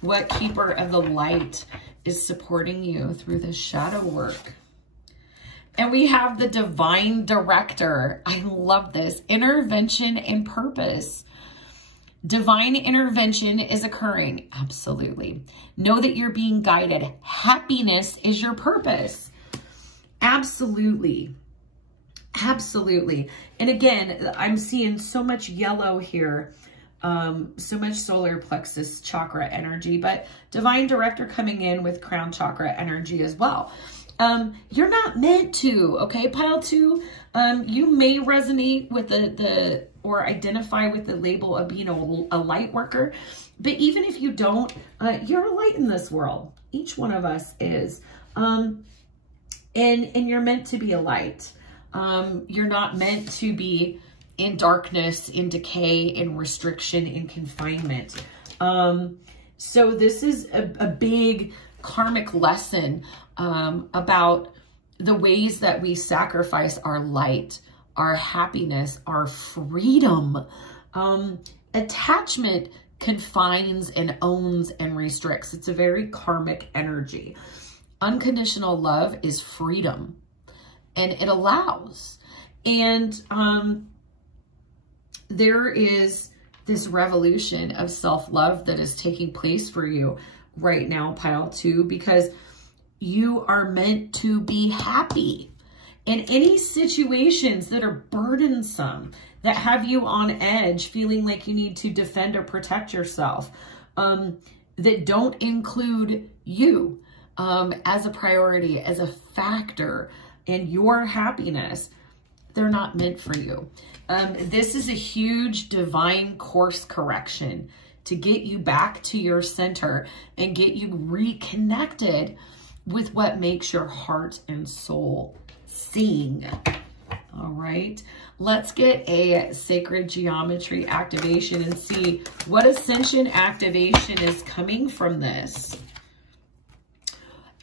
What Keeper of the Light is supporting you through this shadow work? And we have the Divine Director. I love this. Intervention and purpose. Divine intervention is occurring. Absolutely. Know that you're being guided. Happiness is your purpose. Absolutely. Absolutely. And again, I'm seeing so much yellow here. So much solar plexus chakra energy, but Divine Director coming in with crown chakra energy as well. You're not meant to, okay? Pile 2, you may resonate with or identify with the label of being a light worker, but even if you don't, you're a light in this world. Each one of us is, and you're meant to be a light. You're not meant to be in darkness, in decay, in restriction, in confinement. So this is a big karmic lesson about the ways that we sacrifice our light, our happiness, our freedom. Attachment confines and owns and restricts. It's a very karmic energy. Unconditional love is freedom, and it allows. And there is this revolution of self-love that is taking place for you right now, pile 2, because you are meant to be happy. And any situations that are burdensome, that have you on edge, feeling like you need to defend or protect yourself, that don't include you as a priority, as a factor in your happiness, they're not meant for you. This is a huge divine course correction to get you back to your center and get you reconnected with what makes your heart and soul sing. All right, let's get a sacred geometry activation and see what ascension activation is coming from this.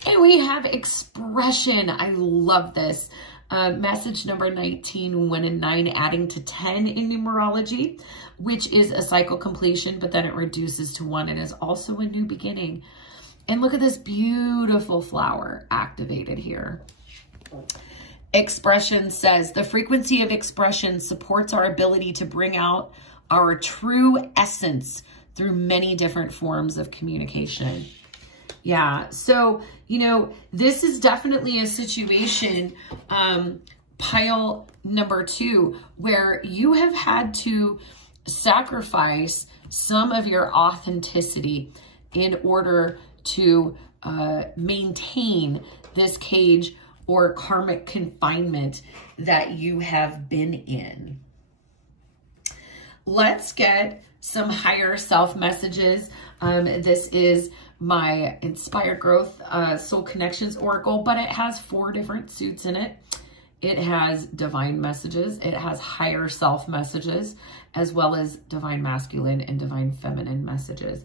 And we have expression. I love this. Message number 19, 1 and 9, adding to 10 in numerology, which is a cycle completion, but then it reduces to 1 and is also a new beginning. And look at this beautiful flower activated here. Expression says, the frequency of expression supports our ability to bring out our true essence through many different forms of communication. Yeah, so, you know, this is definitely a situation, pile number 2, where you have had to sacrifice some of your authenticity in order to maintain this cage or karmic confinement that you have been in. Let's get some higher self messages. This is my Inspired Growth Soul Connections Oracle, but it has 4 different suits in it. It has divine messages, it has higher self messages, as well as divine masculine and divine feminine messages.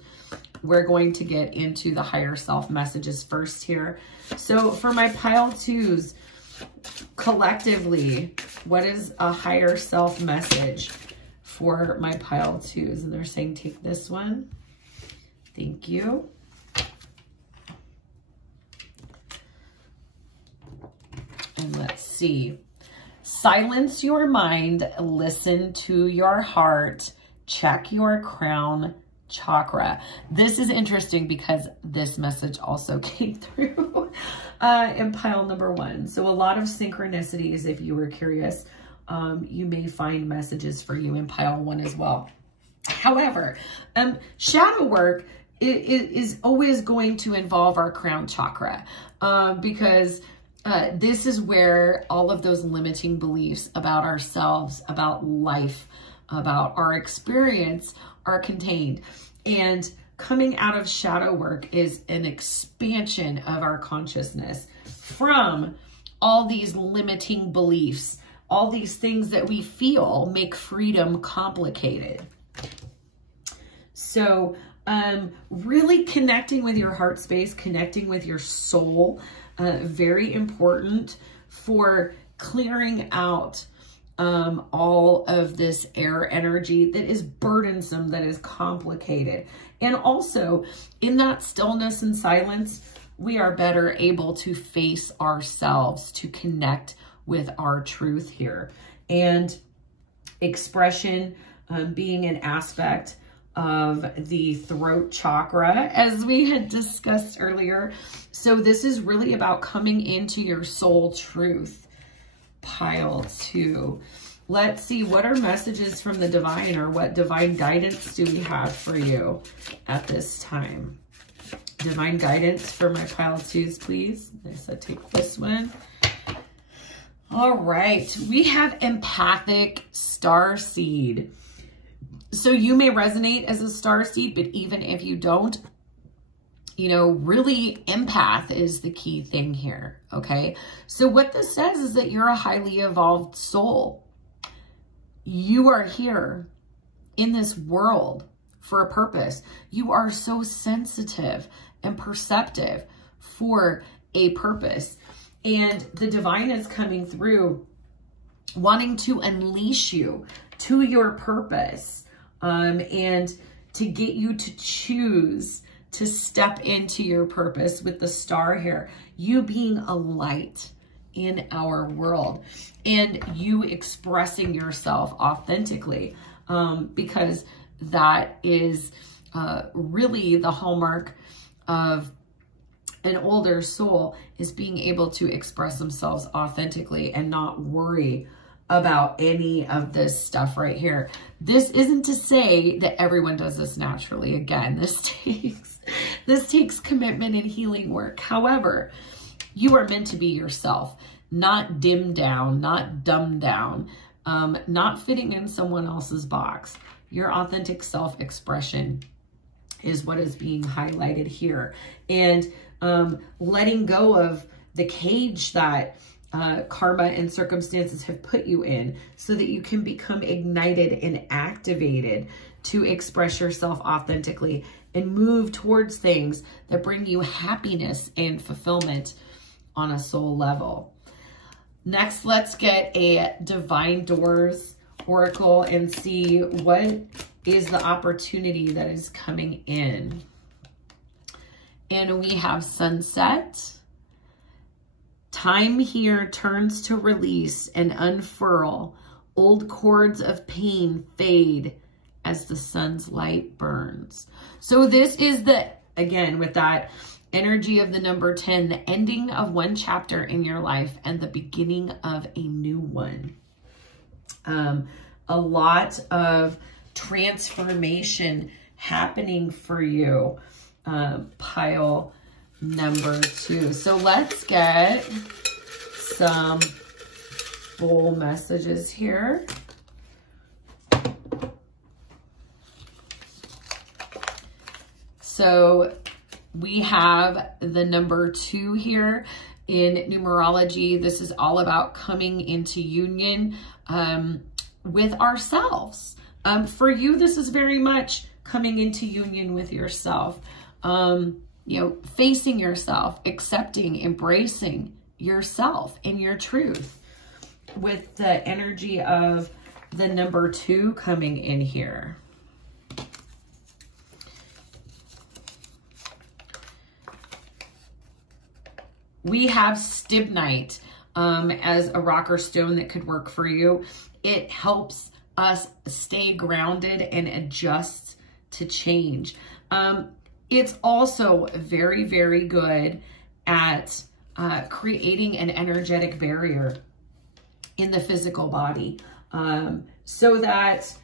We're going to get into the higher self messages first here. So for my pile 2s, collectively, what is a higher self message for my pile 2s? And they're saying, take this one. Thank you. And let's see. Silence your mind, listen to your heart, check your crown chakra. This is interesting because this message also came through in pile number 1. So a lot of synchronicities, if you were curious, you may find messages for you in pile 1 as well. However, shadow work is always going to involve our crown chakra because this is where all of those limiting beliefs about ourselves, about life, about our experience are contained. And coming out of shadow work is an expansion of our consciousness from all these limiting beliefs, all these things that we feel make freedom complicated. So really connecting with your heart space, connecting with your soul, very important for clearing out all of this air energy that is burdensome, that is complicated. And also in that stillness and silence, we are better able to face ourselves, to connect with our truth here. And expression being an aspect of the throat chakra, as we had discussed earlier. So this is really about coming into your soul truth. Pile 2. Let's see, what are messages from the divine, or what divine guidance do we have for you at this time? Divine guidance for my pile 2s, please. I said take this one. All right, we have empathic starseed. So you may resonate as a starseed, but even if you don't, you know, really empath is the key thing here, okay? So what this says is that you're a highly evolved soul. you are here in this world for a purpose. You are so sensitive and perceptive for a purpose. And the divine is coming through wanting to unleash you to your purpose, and to get you to choose to step into your purpose with the star here. You being a light in our world and you expressing yourself authentically, because that is really the hallmark of an older soul, is being able to express themselves authentically and not worry about any of this stuff right here. This isn't to say that everyone does this naturally. Again, this takes commitment and healing work. However, you are meant to be yourself, not dimmed down, not dumbed down, not fitting in someone else's box. Your authentic self-expression is what is being highlighted here. And letting go of the cage that karma and circumstances have put you in, so that you can become ignited and activated to express yourself authentically and move towards things that bring you happiness and fulfillment on a soul level. Next, let's get a Divine Doors Oracle and see what is the opportunity that is coming in. And we have Sunset. Time here turns to release and unfurl. Old cords of pain fade as the sun's light burns. So this is the, again, with that energy of the number 10, the ending of one chapter in your life and the beginning of a new one. A lot of transformation happening for you, pile number 2. So let's get some full messages here. So we have the number 2 here in numerology. This is all about coming into union with ourselves. For you, this is very much coming into union with yourself. You know, facing yourself, accepting, embracing yourself and your truth, with the energy of the number 2 coming in here. We have Stibnite as a rocker stone that could work for you. It helps us stay grounded and adjust to change. It's also very, very good at creating an energetic barrier in the physical body, so that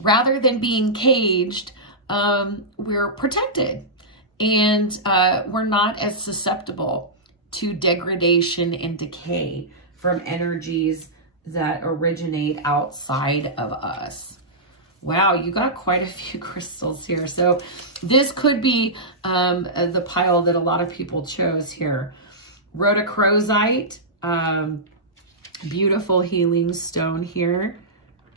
rather than being caged, we're protected and we're not as susceptible to degradation and decay from energies that originate outside of us. Wow, you got quite a few crystals here. So this could be the pile that a lot of people chose here. Rhodochrosite, beautiful healing stone here.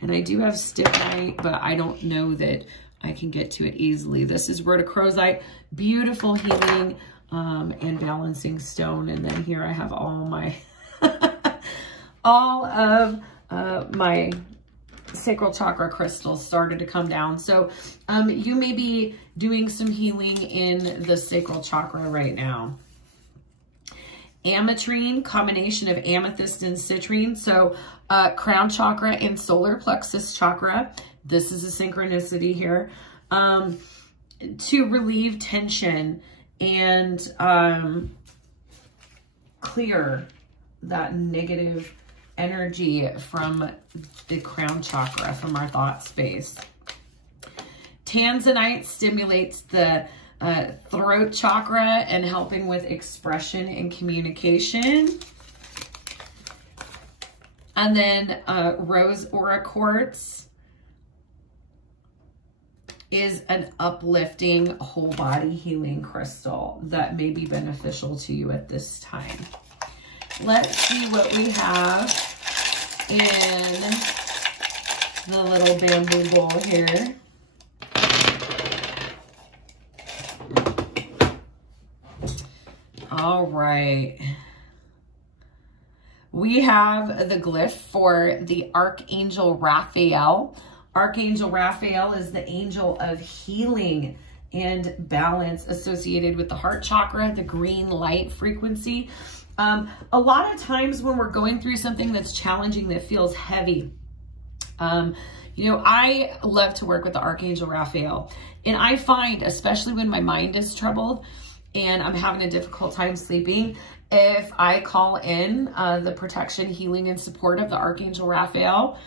And I do have Stibnite, but I don't know that I can get to it easily. This is rhodochrosite, beautiful healing and balancing stone. And then here I have all my, all of my sacral chakra crystals started to come down. So you may be doing some healing in the sacral chakra right now. Ametrine, combination of amethyst and citrine. So crown chakra and solar plexus chakra. This is a synchronicity here. To relieve tension and clear that negative energy from the crown chakra, from our thought space. Tanzanite stimulates the throat chakra and helping with expression and communication. And then rose aura quartz is an uplifting whole body healing crystal that may be beneficial to you at this time. Let's see what we have in the little bamboo bowl here. All right. We have the glyph for the Archangel Raphael. Archangel Raphael is the angel of healing and balance associated with the heart chakra, the green light frequency. A lot of times when we're going through something that's challenging, that feels heavy, you know, I love to work with the Archangel Raphael. And I find, especially when my mind is troubled and I'm having a difficult time sleeping, if I call in the protection, healing, and support of the Archangel Raphael,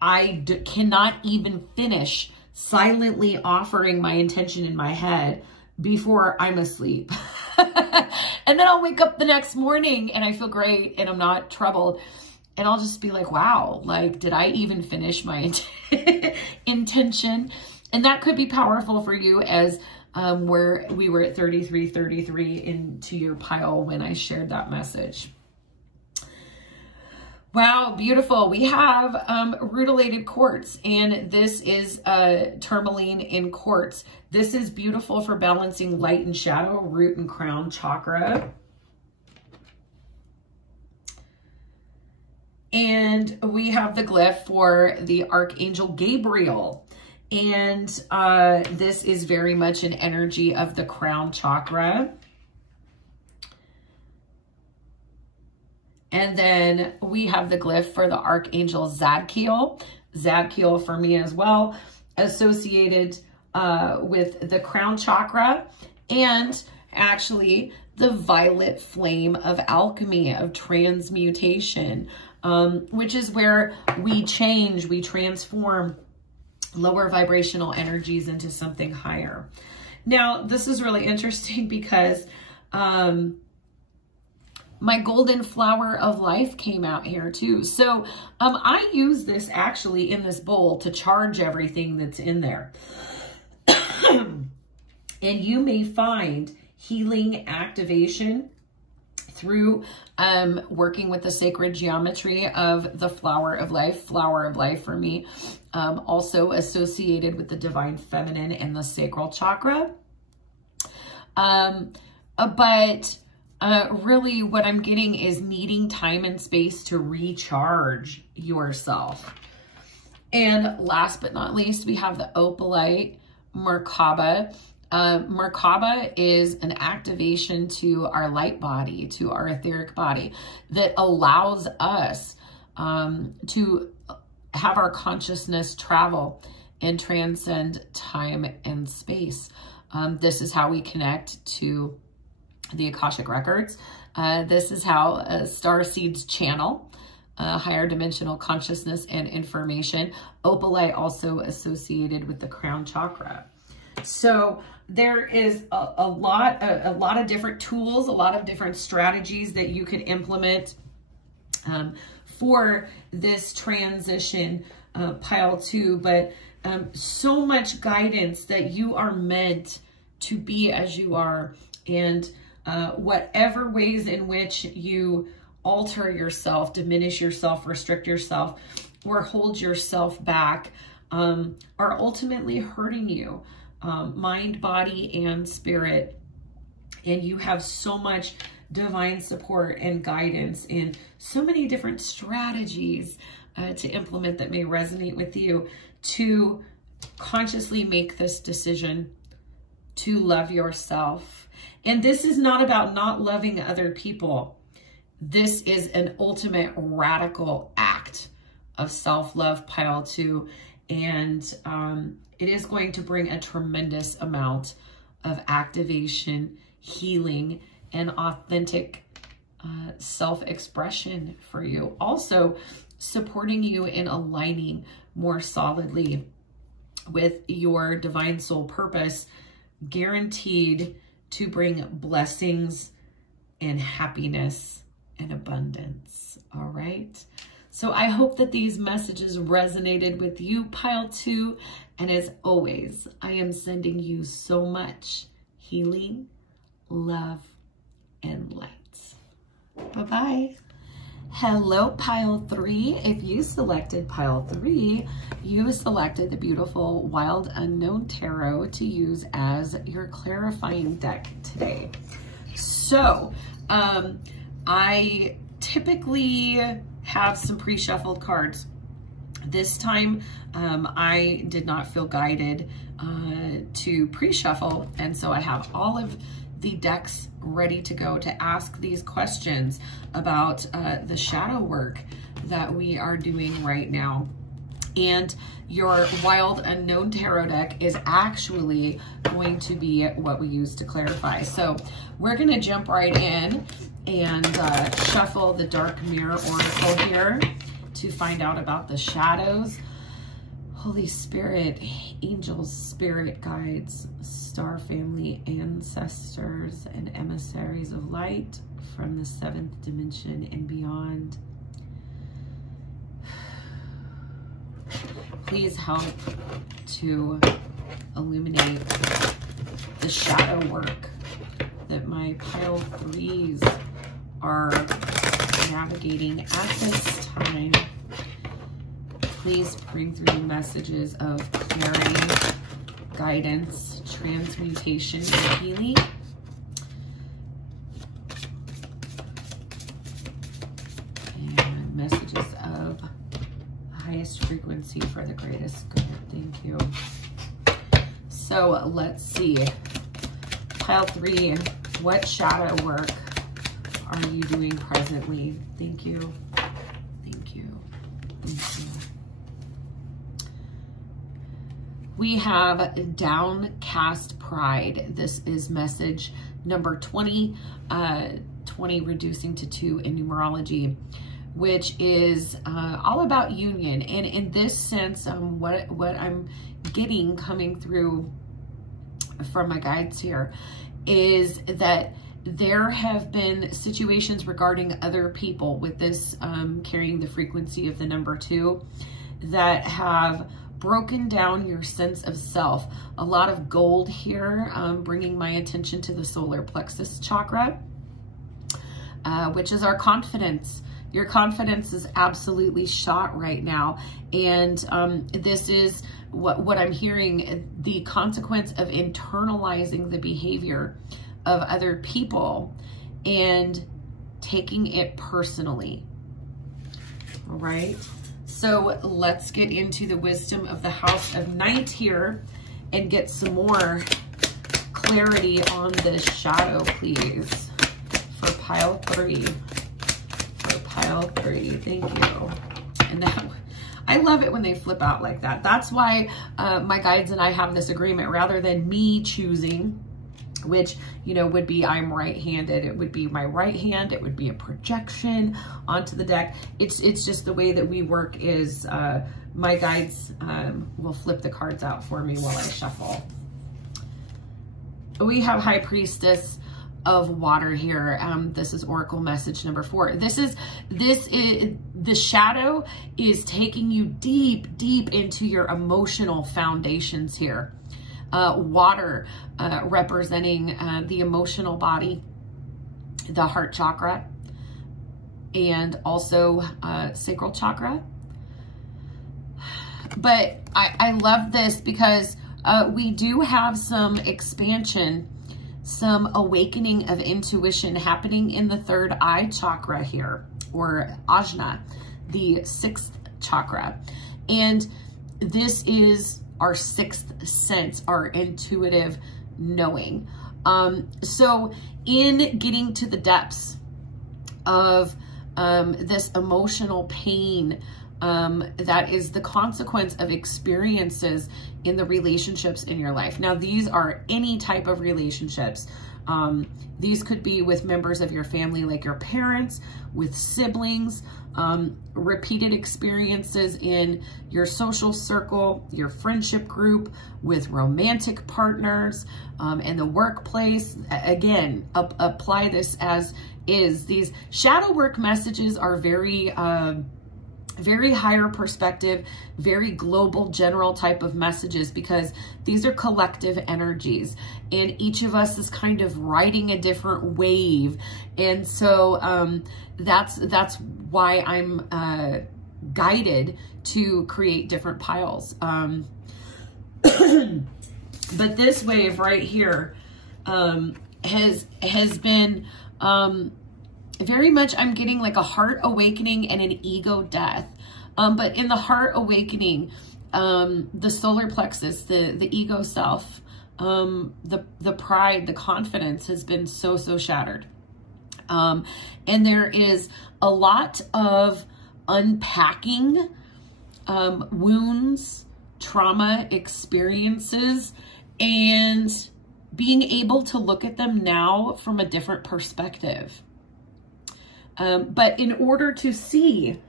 I cannot even finish silently offering my intention in my head before I'm asleep. And then I'll wake up the next morning and I feel great and I'm not troubled. And I'll just be like, wow, like, did I even finish my intention? And that could be powerful for you, as where we were at 3333 into your pile when I shared that message. Wow, beautiful. We have rutilated quartz, and this is tourmaline in quartz. This is beautiful for balancing light and shadow, root and crown chakra. And we have the glyph for the Archangel Gabriel. And this is very much an energy of the crown chakra. And then we have the glyph for the Archangel Zadkiel. Zadkiel for me as well, associated with the crown chakra, and actually the violet flame of alchemy, of transmutation, which is where we change, we transform lower vibrational energies into something higher. Now, this is really interesting because my golden flower of life came out here too. So I use this actually in this bowl to charge everything that's in there. And you may find healing activation through working with the sacred geometry of the flower of life for me, also associated with the divine feminine and the sacral chakra. Really what I'm getting is needing time and space to recharge yourself. And last but not least, we have the opalite Merkaba. Merkaba is an activation to our light body, to our etheric body, that allows us to have our consciousness travel and transcend time and space. This is how we connect to the Akashic Records. This is how Starseeds channel higher dimensional consciousness and information. Opalite also associated with the crown chakra. So there is a lot of different tools, a lot of different strategies that you could implement for this transition, pile 2, but so much guidance that you are meant to be as you are, and whatever ways in which you alter yourself, diminish yourself, restrict yourself, or hold yourself back are ultimately hurting you, mind, body, and spirit. And you have so much divine support and guidance and so many different strategies to implement that may resonate with you to consciously make this decision to love yourself. And this is not about not loving other people. This is an ultimate radical act of self-love, pile 2. And it is going to bring a tremendous amount of activation, healing, and authentic self-expression for you. Also supporting you in aligning more solidly with your divine soul purpose, guaranteed to bring blessings and happiness and abundance. All right. So I hope that these messages resonated with you, pile 2. And as always, I am sending you so much healing, love, and light. Bye-bye. Hello, pile 3. If you selected pile 3, you selected the beautiful Wild Unknown Tarot to use as your clarifying deck today. So, I typically have some pre-shuffled cards. This time, I did not feel guided to pre-shuffle, and so I have all of the decks ready to go to ask these questions about the shadow work that we are doing right now. And your Wild Unknown Tarot deck is actually going to be what we use to clarify. So we're going to jump right in and shuffle the Dark Mirror Oracle here to find out about the shadows. Holy Spirit, angels, spirit guides, star family, ancestors, and emissaries of light from the 7th dimension and beyond. Please help to illuminate the shadow work that my pile 3s are navigating at this time. Please bring through messages of clarity, guidance, transmutation, and healing. And messages of highest frequency for the greatest good. Thank you. So let's see. Pile 3, what shadow work are you doing presently? Thank you. Thank you. Thank you. We have Downcast Pride. This is message number 20, 20 reducing to 2 in numerology, which is all about union. And in this sense, what I'm getting coming through from my guides here is that there have been situations regarding other people with this carrying the frequency of the number 2 that have broken down your sense of self. A lot of gold here, bringing my attention to the solar plexus chakra, which is our confidence. Your confidence is absolutely shot right now. And this is what I'm hearing, the consequence of internalizing the behavior of other people and taking it personally. All right. So let's get into the wisdom of the House of Night here and get some more clarity on this shadow, please, for pile 3. For pile 3, thank you. And now, I love it when they flip out like that. That's why my guides and I have this agreement, rather than me choosing, which, you know, would be I'm right-handed. It would be my right hand. It would be a projection onto the deck. It's just the way that we work is my guides will flip the cards out for me while I shuffle. We have High Priestess of Water here. This is Oracle message number 4. This is the shadow is taking you deep, deep into your emotional foundations here. Water representing the emotional body, the heart chakra, and also sacral chakra. But I love this because we do have some expansion, some awakening of intuition happening in the 3rd eye chakra here, or Ajna, the 6th chakra. And this is our 6th sense, our intuitive knowing. So in getting to the depths of this emotional pain that is the consequence of experiences in the relationships in your life. Now, these are any type of relationships. These could be with members of your family, like your parents, with siblings, repeated experiences in your social circle, your friendship group, with romantic partners, and the workplace. Again, apply this as is. These shadow work messages are very very higher perspective, very global, general type of messages, because these are collective energies and each of us is kind of riding a different wave. And so that's why I'm guided to create different piles. But this wave right here has been very much, I'm getting like a heart awakening and an ego death. But in the heart awakening, the solar plexus, the ego self, the pride, the confidence has been so shattered. And there is a lot of unpacking wounds, trauma experiences, and being able to look at them now from a different perspective. But in order to see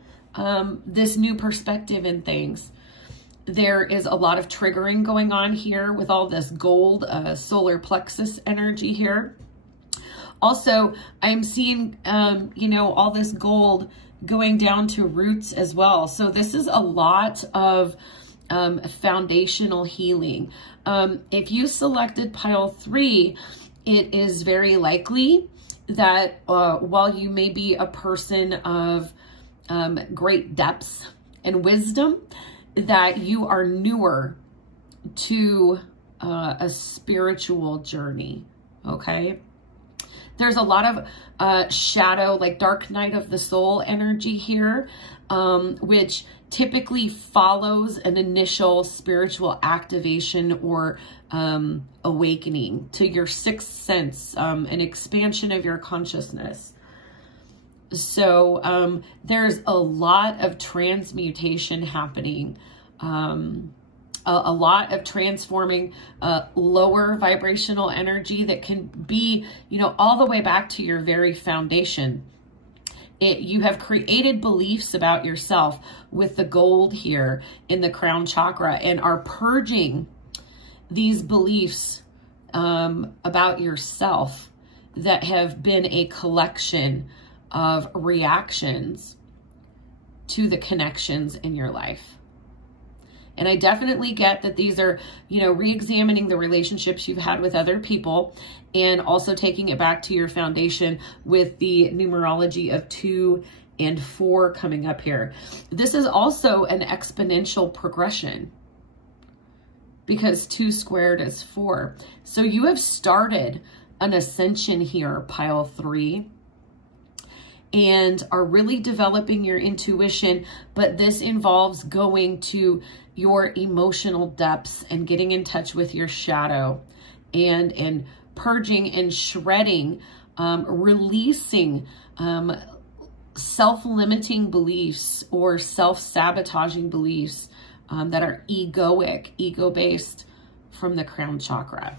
this new perspective in things, there is a lot of triggering going on here with all this gold solar plexus energy here. Also, I'm seeing, you know, all this gold going down to roots as well. So this is a lot of foundational healing. If you selected pile 3, it is very likely that while you may be a person of great depths and wisdom, that you are newer to a spiritual journey, okay? There's a lot of shadow, like dark night of the soul energy here, which typically follows an initial spiritual activation or awakening to your sixth sense, an expansion of your consciousness. So there's a lot of transmutation happening, a lot of transforming lower vibrational energy that can be, you know, all the way back to your very foundation. You have created beliefs about yourself with the gold here in the crown chakra and are purging these beliefs about yourself that have been a collection of reactions to the connections in your life. And I definitely get that these are, you know, re-examining the relationships you've had with other people and also taking it back to your foundation with the numerology of 2 and 4 coming up here. This is also an exponential progression because 2 squared is 4. So you have started an ascension here, pile 3, and are really developing your intuition, but this involves going to your emotional depths and getting in touch with your shadow and purging and shredding, releasing self-limiting beliefs or self-sabotaging beliefs that are egoic, ego-based from the crown chakra.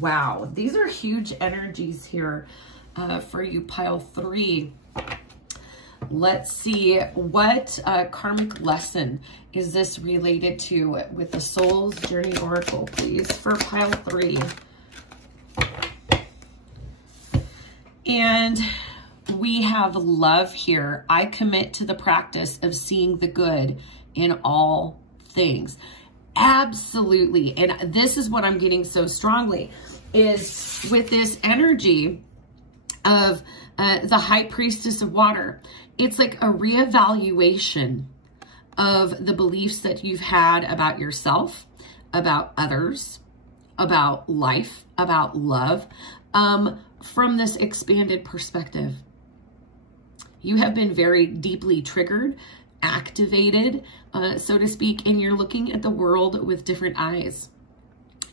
Wow, these are huge energies here. For you, pile 3. Let's see, what karmic lesson is this related to with the Soul's Journey Oracle, please, for pile 3. And we have love here. I commit to the practice of seeing the good in all things. Absolutely. And this is what I'm getting so strongly, is with this energy of the High Priestess of Water. It's like a reevaluation of the beliefs that you've had about yourself, about others, about life, about love, from this expanded perspective. You have been very deeply triggered, activated, so to speak, and you're looking at the world with different eyes.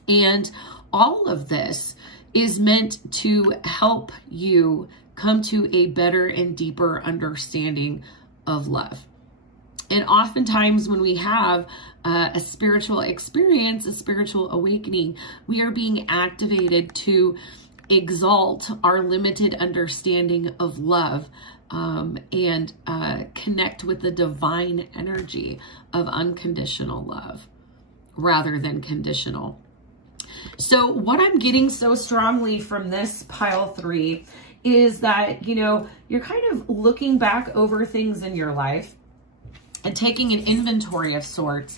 And all of this is meant to help you come to a better and deeper understanding of love. And oftentimes when we have a spiritual experience, a spiritual awakening, we are being activated to exalt our limited understanding of love and connect with the divine energy of unconditional love rather than conditional. So what I'm getting so strongly from this pile 3 is that, you know, you're kind of looking back over things in your life and taking an inventory of sorts.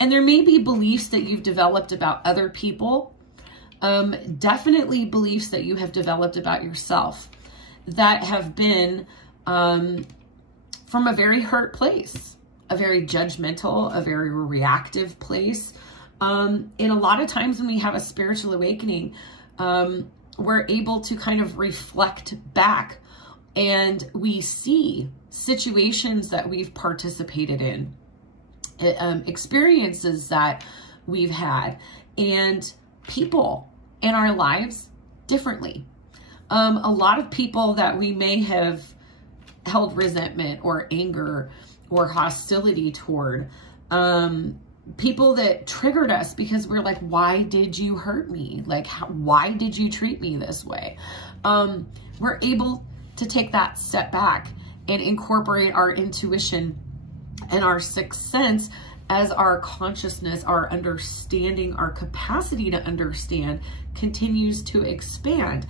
And there may be beliefs that you've developed about other people, definitely beliefs that you have developed about yourself that have been from a very hurt place, a very judgmental, a very reactive place. And a lot of times when we have a spiritual awakening, we're able to kind of reflect back, and we see situations that we've participated in, experiences that we've had, and people in our lives differently. A lot of people that we may have held resentment or anger or hostility toward, people that triggered us because we're like, why did you hurt me? Like, why did you treat me this way? We're able to take that step back and incorporate our intuition and our sixth sense as our consciousness, our understanding, our capacity to understand continues to expand.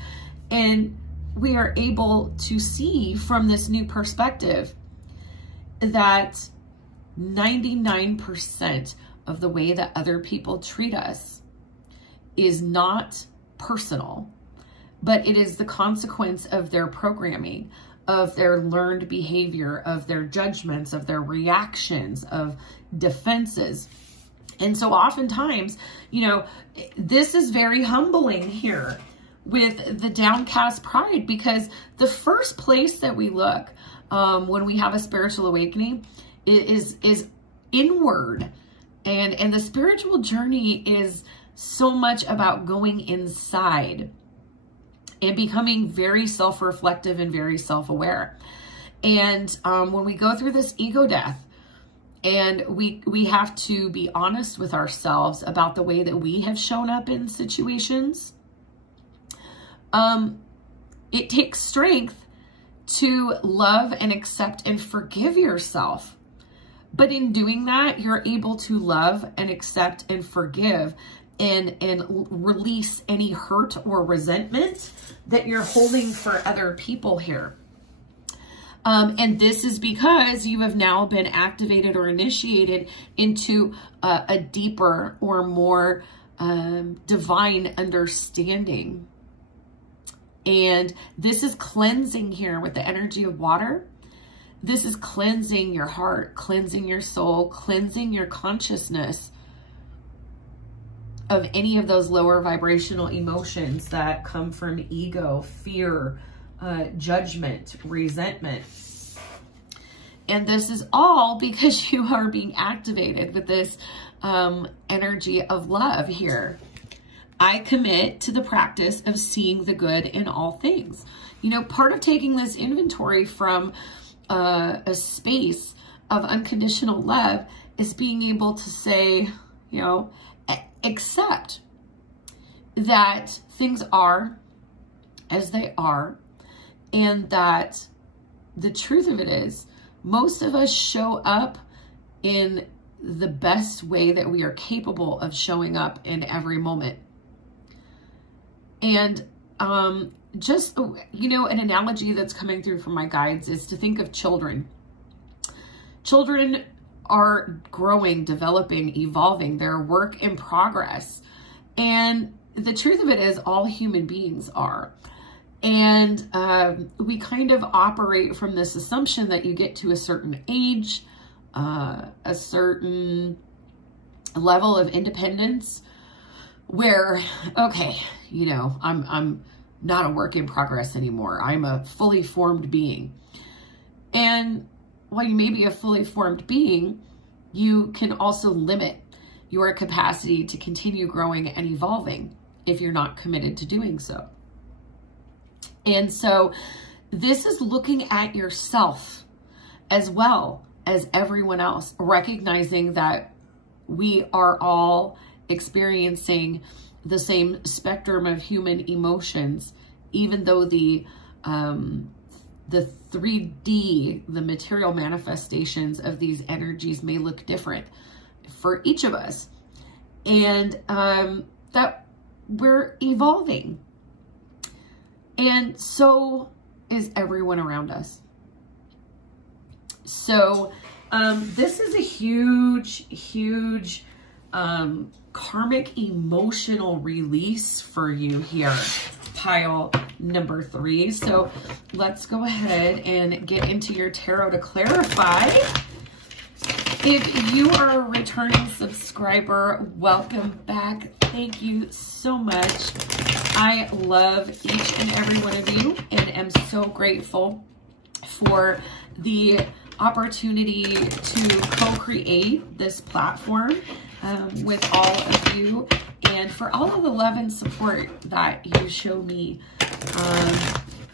And we are able to see from this new perspective that 99% of the way that other people treat us is not personal, but it is the consequence of their programming, of their learned behavior, of their judgments, of their reactions, of defenses. And so oftentimes, you know, this is very humbling here with the downcast pride, because the first place that we look when we have a spiritual awakening is inward. And the spiritual journey is so much about going inside and becoming very self-reflective and very self-aware. And when we go through this ego death, and we have to be honest with ourselves about the way that we have shown up in situations, it takes strength to love and accept and forgive yourself. But in doing that, you're able to love and accept and forgive and release any hurt or resentment that you're holding for other people here. And this is because you have now been activated or initiated into a deeper or more divine understanding. And this is cleansing here with the energy of water. This is cleansing your heart, cleansing your soul, cleansing your consciousness of any of those lower vibrational emotions that come from ego, fear, judgment, resentment. And this is all because you are being activated with this energy of love here. I commit to the practice of seeing the good in all things. You know, part of taking this inventory from a space of unconditional love is being able to say, you know, accept that things are as they are, and that the truth of it is most of us show up in the best way that we are capable of showing up in every moment. And just, you know, an analogy that's coming through from my guides is to think of children. Children are growing, developing, evolving. They're a work in progress. And the truth of it is all human beings are. And we kind of operate from this assumption that you get to a certain age, a certain level of independence where, okay, you know, I'm not a work in progress anymore. I'm a fully formed being. And while you may be a fully formed being, you can also limit your capacity to continue growing and evolving if you're not committed to doing so. And so this is looking at yourself as well as everyone else, recognizing that we are all experiencing the same spectrum of human emotions, even though the 3D, the material manifestations of these energies may look different for each of us, and that we're evolving. And so is everyone around us. So This is a huge, huge karmic emotional release for you here, pile number 3. So let's go ahead and get into your tarot to clarify. If you are a returning subscriber, welcome back. Thank you so much. I love each and every one of you and am so grateful for the opportunity to co-create this platform with all of you, and for all of the love and support that you show me.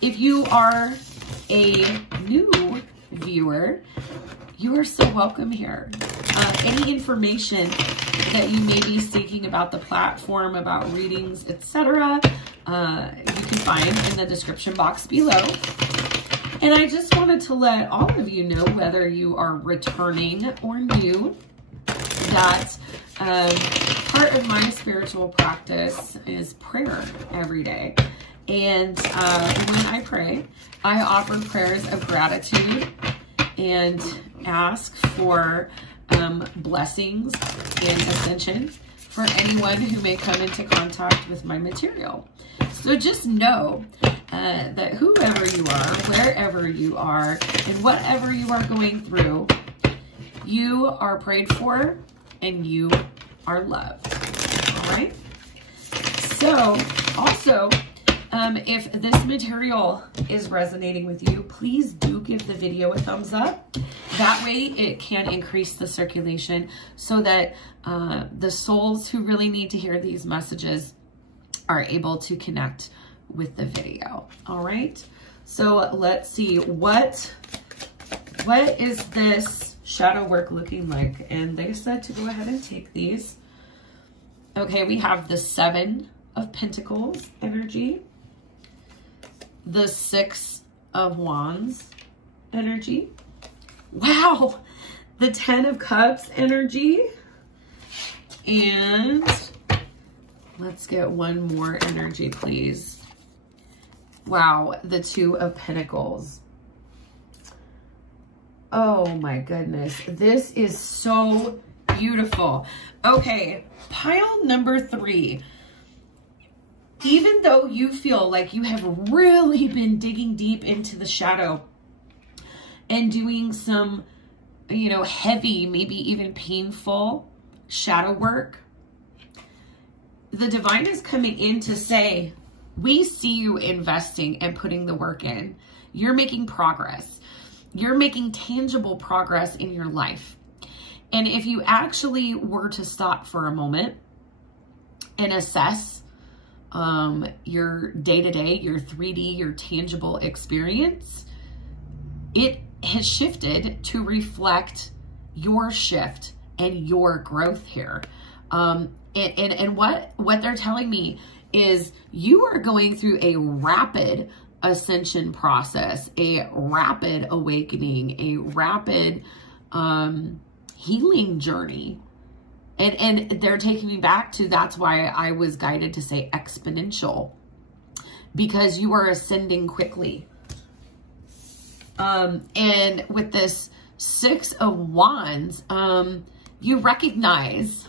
If you are a new viewer, you are so welcome here. Any information that you may be seeking about the platform, about readings, etc., you can find in the description box below. And I just wanted to let all of you know, whether you are returning or new, that part of my spiritual practice is prayer every day. And when I pray, I offer prayers of gratitude and ask for blessings and ascension for anyone who may come into contact with my material. So just know that whoever you are, wherever you are, and whatever you are going through, you are prayed for and you are loved. All right? So also, if this material is resonating with you, please do give the video a thumbs up. That way it can increase the circulation so that the souls who really need to hear these messages are able to connect with the video. All right. So let's see, what is this shadow work looking like? And they said to go ahead and take these. Okay, we have the 7 of Pentacles energy, the 6 of Wands energy. Wow, the 10 of Cups energy. And let's get one more energy, please. Wow, the 2 of Pentacles. Oh my goodness, this is so beautiful. Okay, pile number 3. Even though you feel like you have really been digging deep into the shadow and doing some, you know, heavy, maybe even painful shadow work, the divine is coming in to say, we see you investing and putting the work in. You're making progress. You're making tangible progress in your life. And if you actually were to stop for a moment and assess your day-to-day, your 3D, your tangible experience, it has shifted to reflect your shift and your growth here. And what they're telling me is you are going through a rapid ascension process, a rapid awakening, a rapid healing journey. And they're taking me back to, that's why I was guided to say exponential, because you are ascending quickly. And with this 6 of Wands, you recognize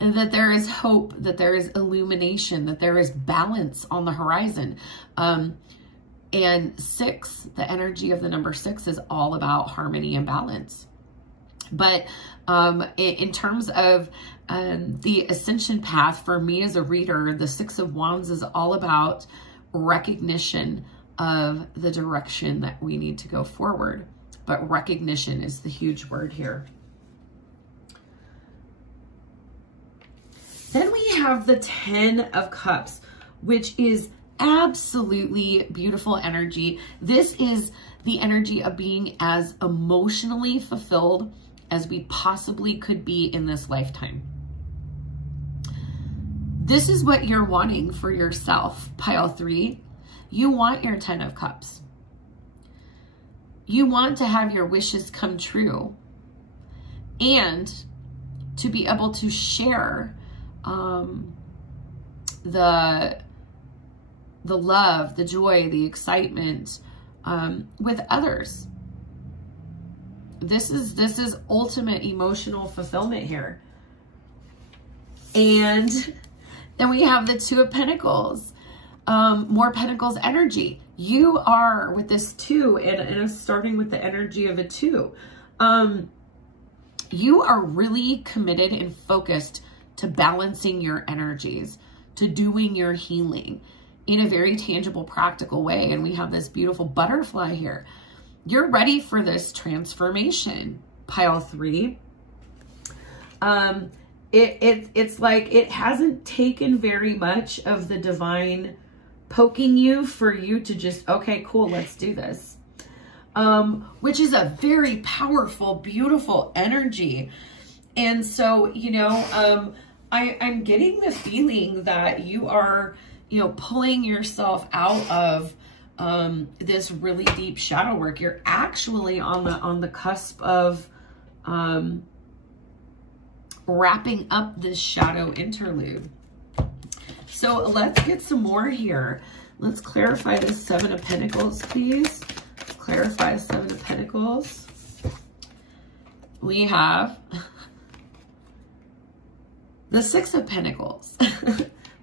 that there is hope, that there is illumination, that there is balance on the horizon. And 6, the energy of the number 6 is all about harmony and balance. But in terms of the ascension path, for me as a reader, the 6 of Wands is all about recognition of the direction that we need to go forward. But recognition is the huge word here. Then we have the 10 of Cups, which is absolutely beautiful energy. This is the energy of being as emotionally fulfilled as we possibly could be in this lifetime. This is what you're wanting for yourself, pile 3. You want your 10 of Cups. You want to have your wishes come true and to be able to share the love, the joy, the excitement with others. this is ultimate emotional fulfillment here. And then we have the Two of Pentacles, more Pentacles energy. You are with this 2, and starting with the energy of a 2. You are really committed and focused to balancing your energies, to doing your healing in a very tangible, practical way. And we have this beautiful butterfly here. You're ready for this transformation, pile 3. It's like it hasn't taken very much of the divine poking you for you to just, okay, cool, let's do this. Which is a very powerful, beautiful energy. And so, you know, I'm getting the feeling that you are, you know, pulling yourself out of this really deep shadow work. You're actually on the cusp of wrapping up this shadow interlude. So let's get some more here. Let's clarify the 7 of Pentacles, please. Clarify 7 of Pentacles. We have the 6 of Pentacles.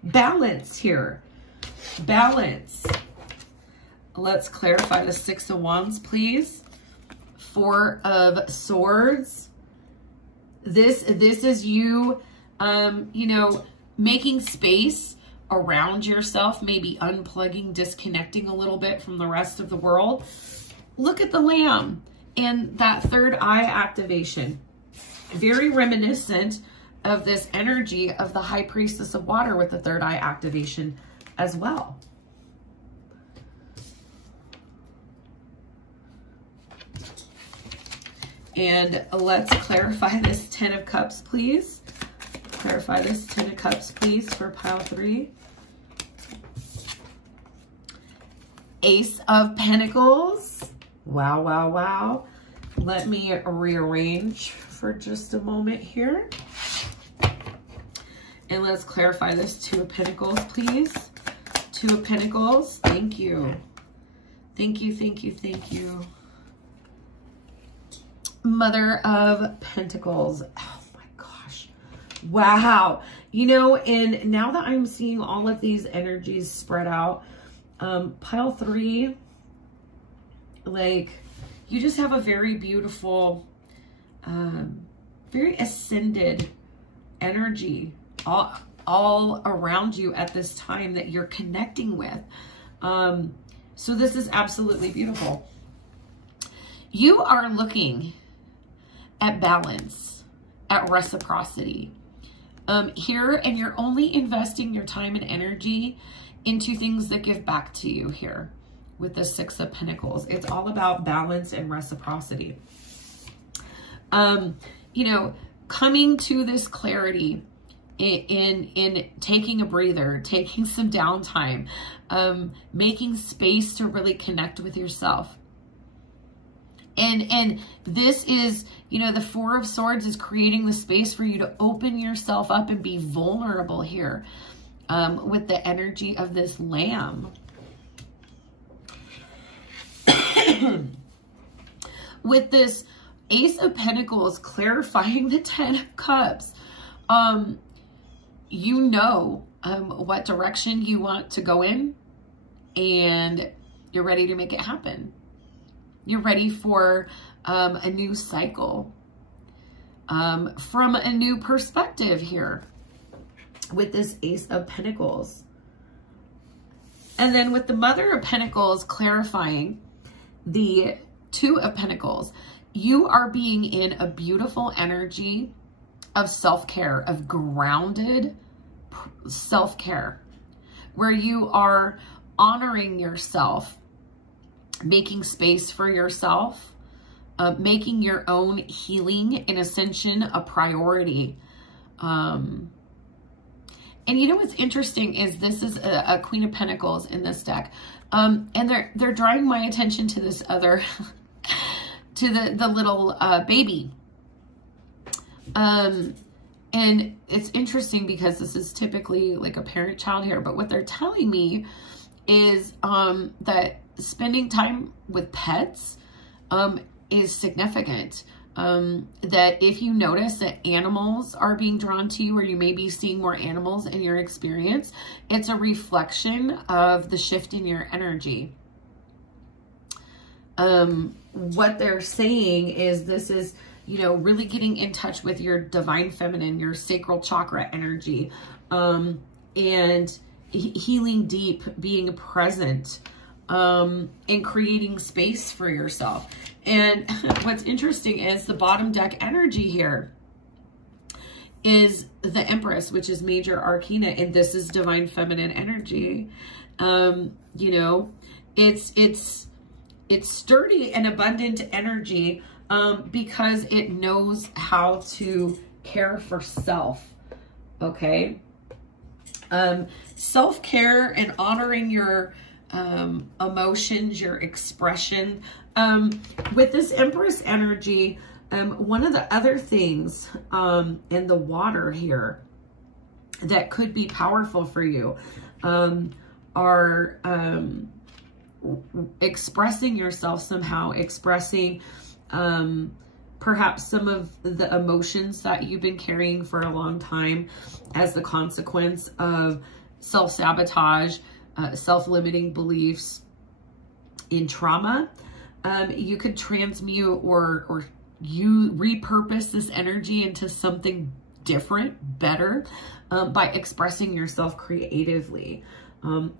Balance here. Balance. Let's clarify the 6 of Wands, please. 4 of Swords. This is you, you know, making space around yourself, maybe unplugging, disconnecting a little bit from the rest of the world. Look at the Lamb and that third eye activation. Very reminiscent of this energy of the High Priestess of Water with the third eye activation as well. And let's clarify this 10 of Cups, please. Clarify this 10 of Cups, please, for pile 3. Ace of Pentacles. Wow, wow, wow. Let me rearrange for just a moment here. And let's clarify this 2 of Pentacles, please. 2 of Pentacles. Thank you. Thank you, thank you, thank you. Mother of Pentacles. Oh my gosh. Wow. You know, and now that I'm seeing all of these energies spread out, pile 3, like, you just have a very beautiful, very ascended energy all around you at this time that you're connecting with. So this is absolutely beautiful. You are looking at balance, at reciprocity here, and you're only investing your time and energy into things that give back to you here with the 6 of Pentacles. It's all about balance and reciprocity. You know, coming to this clarity in taking a breather, taking some downtime, making space to really connect with yourself. And this is, you know, the 4 of Swords is creating the space for you to open yourself up and be vulnerable here with the energy of this Lamb. With this Ace of Pentacles clarifying the 10 of Cups, you know what direction you want to go in, and you're ready to make it happen. You're ready for a new cycle from a new perspective here with this Ace of Pentacles. And then with the Mother of Pentacles clarifying the 2 of Pentacles, you are being in a beautiful energy of self-care, of grounded self-care, where you are honoring yourself, making space for yourself, making your own healing and ascension a priority. And you know what's interesting is this is a Queen of Pentacles in this deck. And they're drawing my attention to this other, to the little baby. And it's interesting because this is typically like a parent-child here, but what they're telling me is that spending time with pets is significant. That if you notice that animals are being drawn to you, or you may be seeing more animals in your experience, it's a reflection of the shift in your energy. What they're saying is this is, you know, really getting in touch with your divine feminine, your sacral chakra energy, and healing deep, being present, and creating space for yourself. And what's interesting is the bottom deck energy here is the Empress, which is major arcana, and this is divine feminine energy. You know, it's sturdy and abundant energy, because it knows how to care for self. Okay. Self-care and honoring your emotions, your expression. With this Empress energy, one of the other things in the water here that could be powerful for you are expressing yourself somehow, expressing perhaps some of the emotions that you've been carrying for a long time as the consequence of self-sabotage, self-limiting beliefs in trauma. You could transmute or you repurpose this energy into something different, better, by expressing yourself creatively,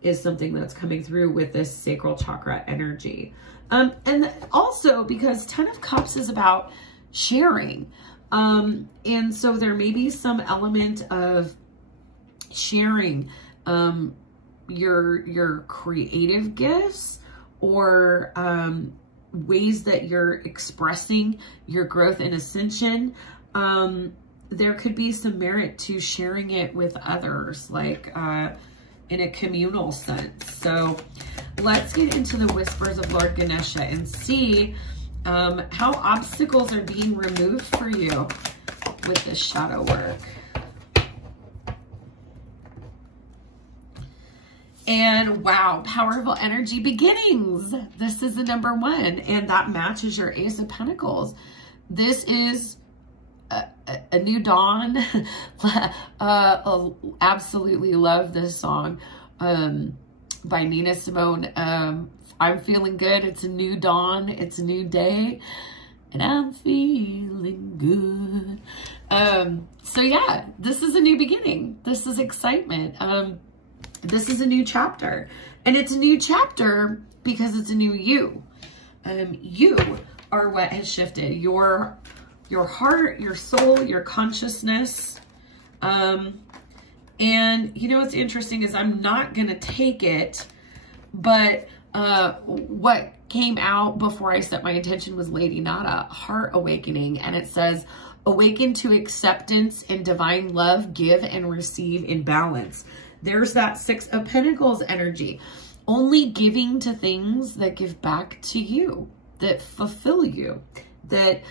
is something that's coming through with this sacral chakra energy. And also because 10 of Cups is about sharing. And so there may be some element of sharing your creative gifts, or ways that you're expressing your growth and ascension. There could be some merit to sharing it with others, like in a communal sense. So let's get into the whispers of Lord Ganesha and see how obstacles are being removed for you with this shadow work. And wow, powerful energy beginnings. This is the number 1, and that matches your Ace of Pentacles. This is a new dawn. Absolutely love this song by Nina Simone. I'm feeling good. It's a new dawn. It's a new day. And I'm feeling good. So yeah, this is a new beginning. This is excitement. This is a new chapter. And it's a new chapter because it's a new you. You are what has shifted. Your heart, your soul, your consciousness. And you know what's interesting is I'm not going to take it, but what came out before I set my intention was Lady Nada, Heart Awakening. And it says, awaken to acceptance and divine love, give and receive in balance. There's that 6 of Pentacles energy. Only giving to things that give back to you, that fulfill you. That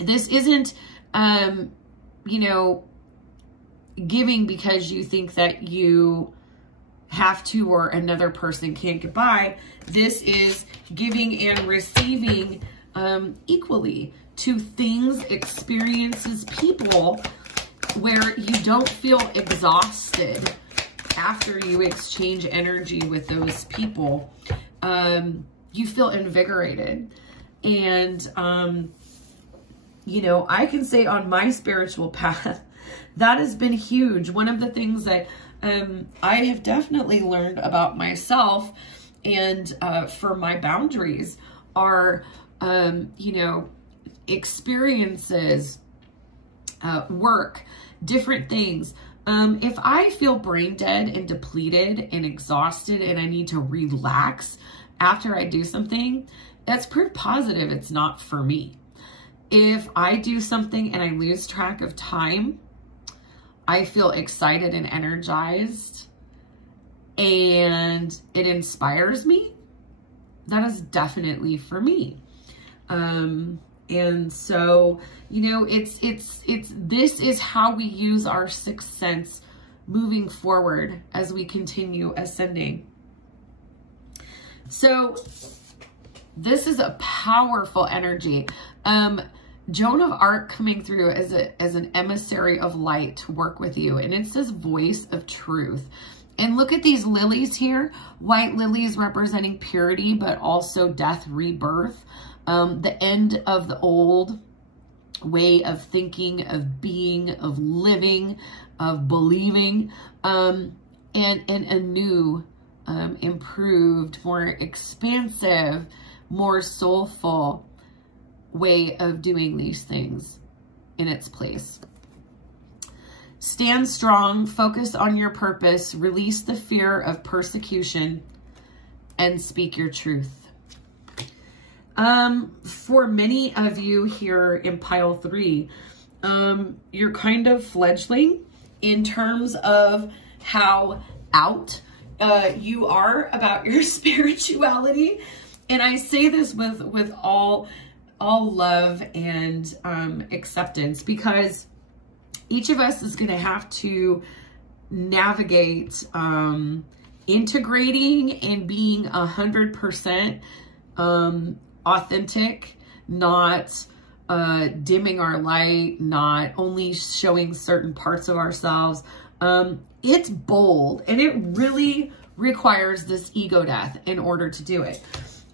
this isn't, you know, giving because you think that you have to or another person can't get by. This is giving and receiving equally to things, experiences, people, where you don't feel exhausted after you exchange energy with those people. You feel invigorated. And, you know, I can say on my spiritual path, that has been huge. One of the things that I have definitely learned about myself and for my boundaries are, you know, experiences, work, different things. If I feel brain dead and depleted and exhausted and I need to relax after I do something, that's proof positive it's not for me. If I do something and I lose track of time, I feel excited and energized and it inspires me, that is definitely for me. And so, you know, this is how we use our 6th sense moving forward as we continue ascending. So This is a powerful energy. Joan of Arc coming through as an emissary of light to work with you. And it's this voice of truth. And look at these lilies here. White lilies representing purity, but also death, rebirth. The end of the old way of thinking, of being, of living, of believing, and a new, improved, more expansive, more soulful way of doing these things in its place. Stand strong, focus on your purpose, release the fear of persecution, and speak your truth. For many of you here in pile 3, you're kind of fledgling in terms of how out you are about your spirituality. And I say this with all love and acceptance, because each of us is going to have to navigate integrating and being 100% authentic, not dimming our light, not only showing certain parts of ourselves. It's bold, and it really requires this ego death in order to do it.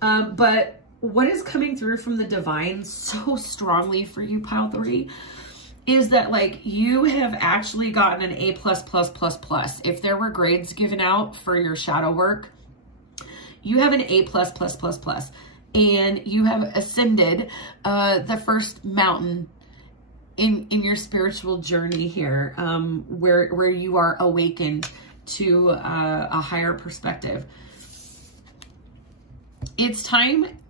But what is coming through from the divine so strongly for you, pile 3, is that like you have actually gotten an A++++. If there were grades given out for your shadow work, you have an A++++. And you have ascended the first mountain in your spiritual journey here, where you are awakened to a higher perspective. It's time,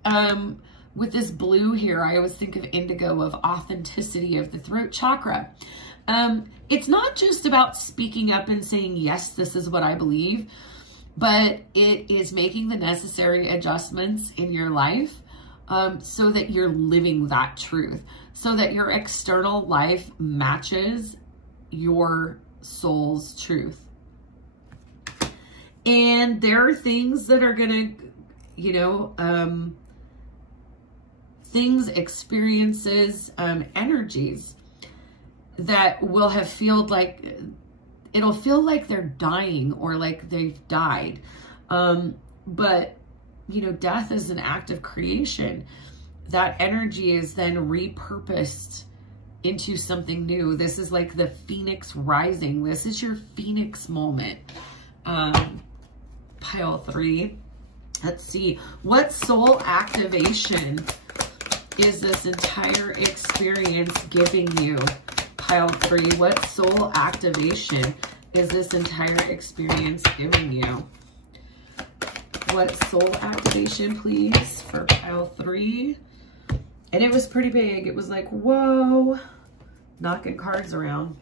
with this blue here, I always think of indigo, of authenticity, of the throat chakra. It's not just about speaking up and saying, yes, this is what I believe, but it is making the necessary adjustments in your life so that you're living that truth, so that your external life matches your soul's truth. And there are things that are going to, you know, things, experiences, energies that will have felt like, it'll feel like they're dying or like they've died. But, you know, death is an act of creation. That energy is then repurposed into something new. This is like the phoenix rising. This is your phoenix moment. Pile 3. Let's see. What soul activation is this entire experience giving you? Pile 3. What soul activation is this entire experience giving you? What soul activation, please, for pile 3? And it was pretty big. It was like, whoa, knocking cards around.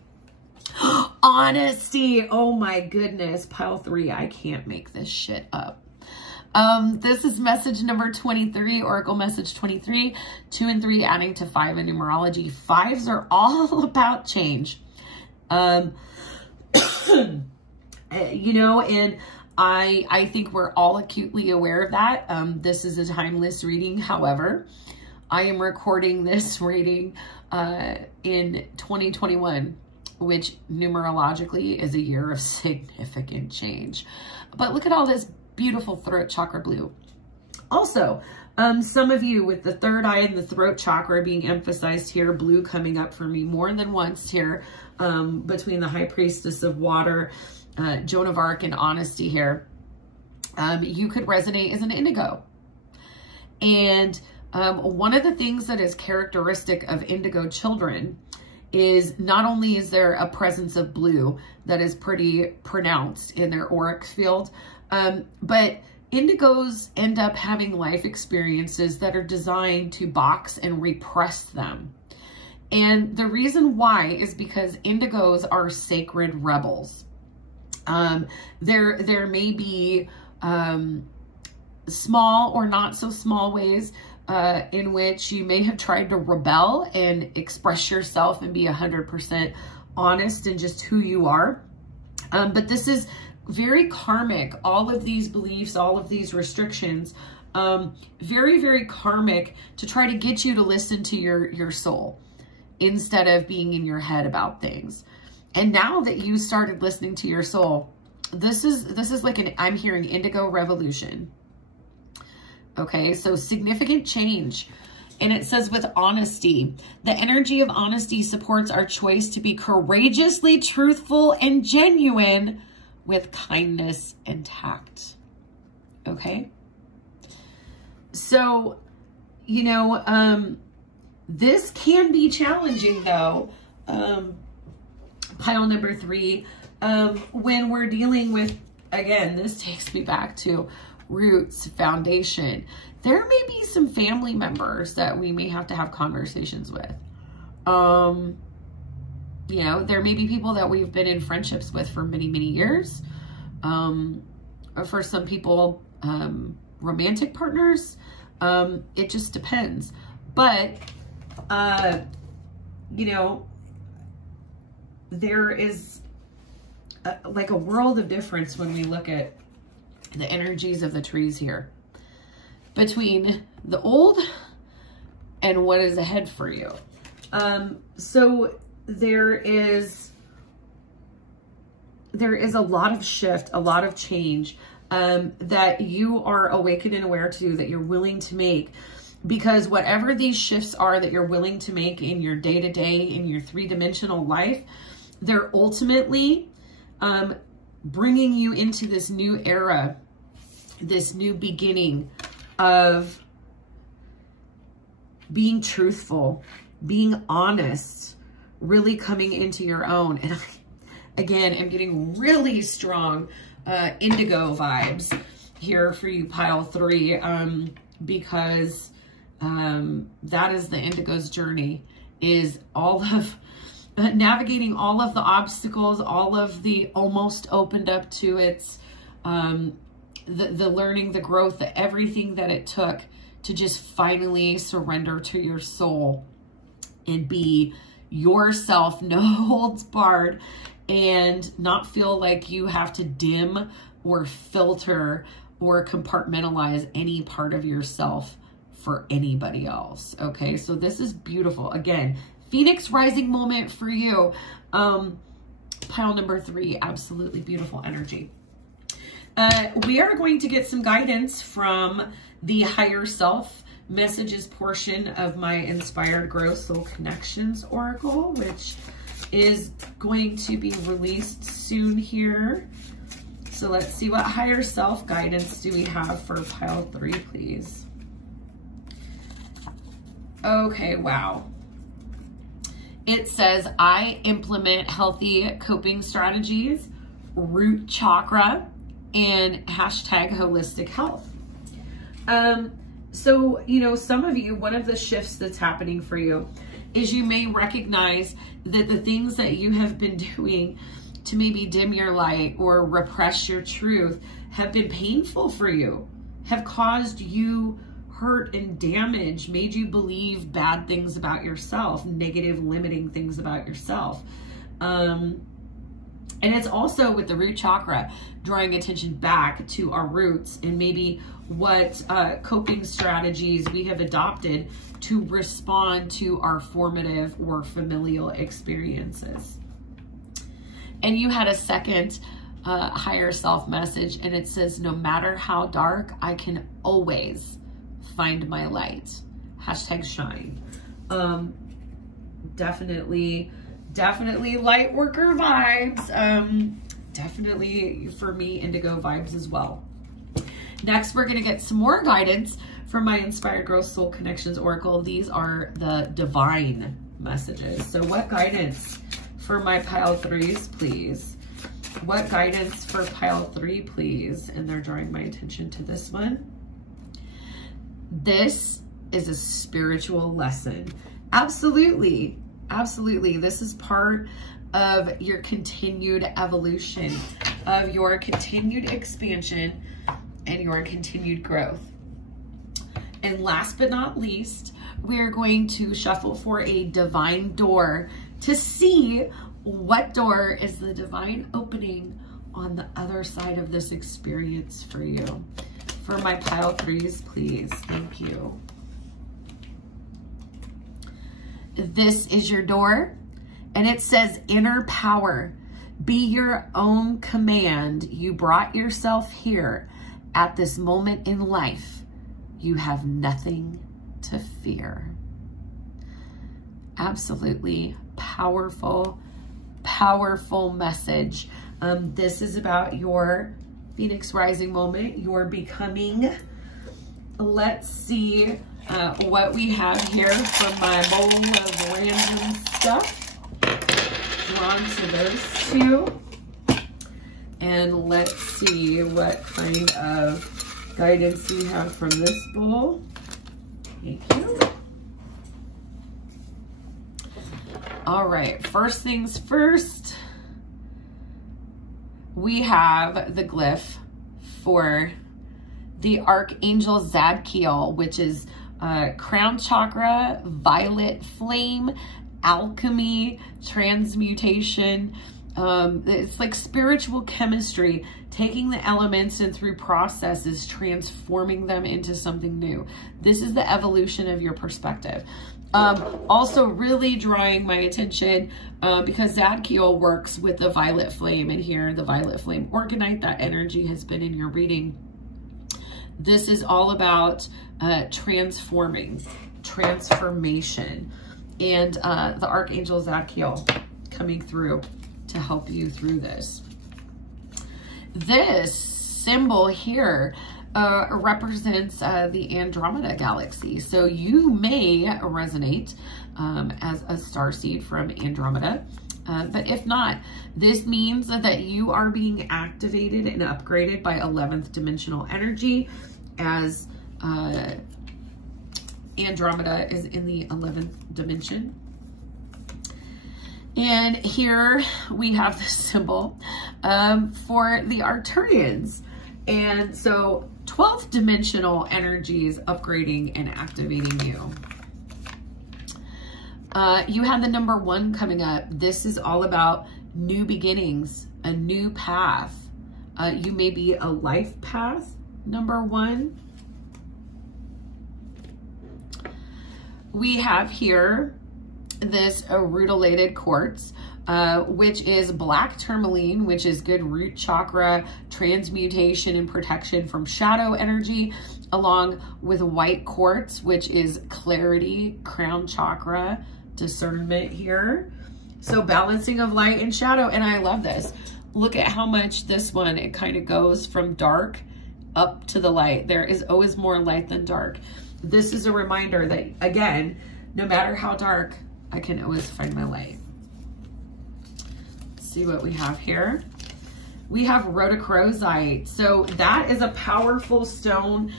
Honesty. Oh my goodness. Pile 3. I can't make this shit up. This is message number 23, Oracle message 23, 2 and 3 adding to 5 in numerology. 5s are all about change. You know, and I think we're all acutely aware of that. This is a timeless reading. However, I am recording this reading in 2021, which numerologically is a year of significant change. But look at all this beautiful throat chakra blue. Also, some of you with the third eye and the throat chakra being emphasized here, blue coming up for me more than once here, between the High Priestess of Water, Joan of Arc, and Honesty here. You could resonate as an indigo. And one of the things that is characteristic of indigo children is not only is there a presence of blue that is pretty pronounced in their auric field, but indigos end up having life experiences that are designed to box and repress them. And the reason why is because indigos are sacred rebels. There may be small or not so small ways in which you may have tried to rebel and express yourself and be 100% honest in just who you are. But this is very karmic. All of these beliefs, all of these restrictions very, very karmic to try to get you to listen to your soul instead of being in your head about things. And now that you started listening to your soul, this is like I'm hearing indigo revolution. Okay, so significant change. And it says with honesty, the energy of honesty supports our choice to be courageously truthful and genuine with kindness and tact. Okay. So, you know, this can be challenging though. Pile number 3, when we're dealing with, again, this takes me back to roots, foundation. There may be some family members that we may have to have conversations with. You know, there may be people that we've been in friendships with for many, many years. Or for some people, romantic partners. It just depends. But, you know, there is like a world of difference when we look at the energies of the trees here between the old and what is ahead for you. So there is a lot of shift, a lot of change that you are awakened and aware to, that you're willing to make, because whatever these shifts are that you're willing to make in your day-to-day, in your 3-dimensional life, they're ultimately bringing you into this new era, this new beginning of being truthful, being honest, really coming into your own. And again, I'm getting really strong indigo vibes here for you, pile 3, because that is the indigo's journey, is all of navigating all of the obstacles, all of the almost opened up to its, the learning, the growth, everything that it took to just finally surrender to your soul and be yourself, no holds barred, and not feel like you have to dim or filter or compartmentalize any part of yourself for anybody else. Okay, so this is beautiful. Again, Phoenix rising moment for you. Pile number 3, absolutely beautiful energy. We are going to get some guidance from the higher self messages portion of my Inspired Growth Soul Connections Oracle, which is going to be released soon here. So let's see, what higher self guidance do we have for pile 3, please? Okay, wow. It says, I implement healthy coping strategies, root chakra, and hashtag holistic health. So, you know, some of you, one of the shifts that's happening for you is you may recognize that the things that you have been doing to maybe dim your light or repress your truth have been painful for you, have caused you hurt and damage, made you believe bad things about yourself, negative, limiting things about yourself. And it's also with the root chakra, drawing attention back to our roots and maybe what coping strategies we have adopted to respond to our formative or familial experiences. And you had a second higher self message, and it says, no matter how dark, I can always find my light. Hashtag shine. Definitely light worker vibes. Definitely for me, indigo vibes as well. Next, we're going to get some more guidance from my Inspired Growth Soul Connections Oracle. These are the divine messages. So what guidance for my pile 3s, please? What guidance for pile 3, please? And they're drawing my attention to this one. This is a spiritual lesson. Absolutely. Absolutely. This is part of your continued evolution, of your continued expansion, and your continued growth. And last but not least, we're going to shuffle for a divine door to see what door is the divine opening on the other side of this experience for you. for my pile 3s, please. Thank you. This is your door, and it says inner power. Be your own command. You brought yourself here at this moment in life. You have nothing to fear. Absolutely powerful, powerful message. This is about your Phoenix rising moment, your becoming. Let's see what we have here from my bowl of random stuff. Drawn to those two. And let's see what kind of guidance we have from this bowl. Thank you. All right, first things first, we have the glyph for the Archangel Zadkiel, which is crown chakra, violet flame, alchemy, transmutation. It's like spiritual chemistry, taking the elements and through processes, transforming them into something new. This is the evolution of your perspective. Also really drawing my attention because Zadkiel works with the violet flame, and here the violet flame organite, that energy has been in your reading. This is all about transformation, and the Archangel Zadkiel coming through to help you through this. This symbol here represents the Andromeda galaxy. So you may resonate as a starseed from Andromeda. But if not, this means that you are being activated and upgraded by 11th dimensional energy, as Andromeda is in the 11th dimension. And here we have the symbol for the Arcturians. And so 12th dimensional energies upgrading and activating you. You have the number 1 coming up. This is all about new beginnings, a new path. You may be a life path, number 1. We have here this rutilated quartz, which is black tourmaline, which is good root chakra, transmutation and protection from shadow energy, along with white quartz, which is clarity, crown chakra, discernment here. So balancing of light and shadow. And I love this. Look at how much this one, it kind of goes from dark up to the light. There is always more light than dark. This is a reminder that, again, no matter how dark, I can always find my light. Let's see what we have here. We have rhodochrosite. So that is a powerful stone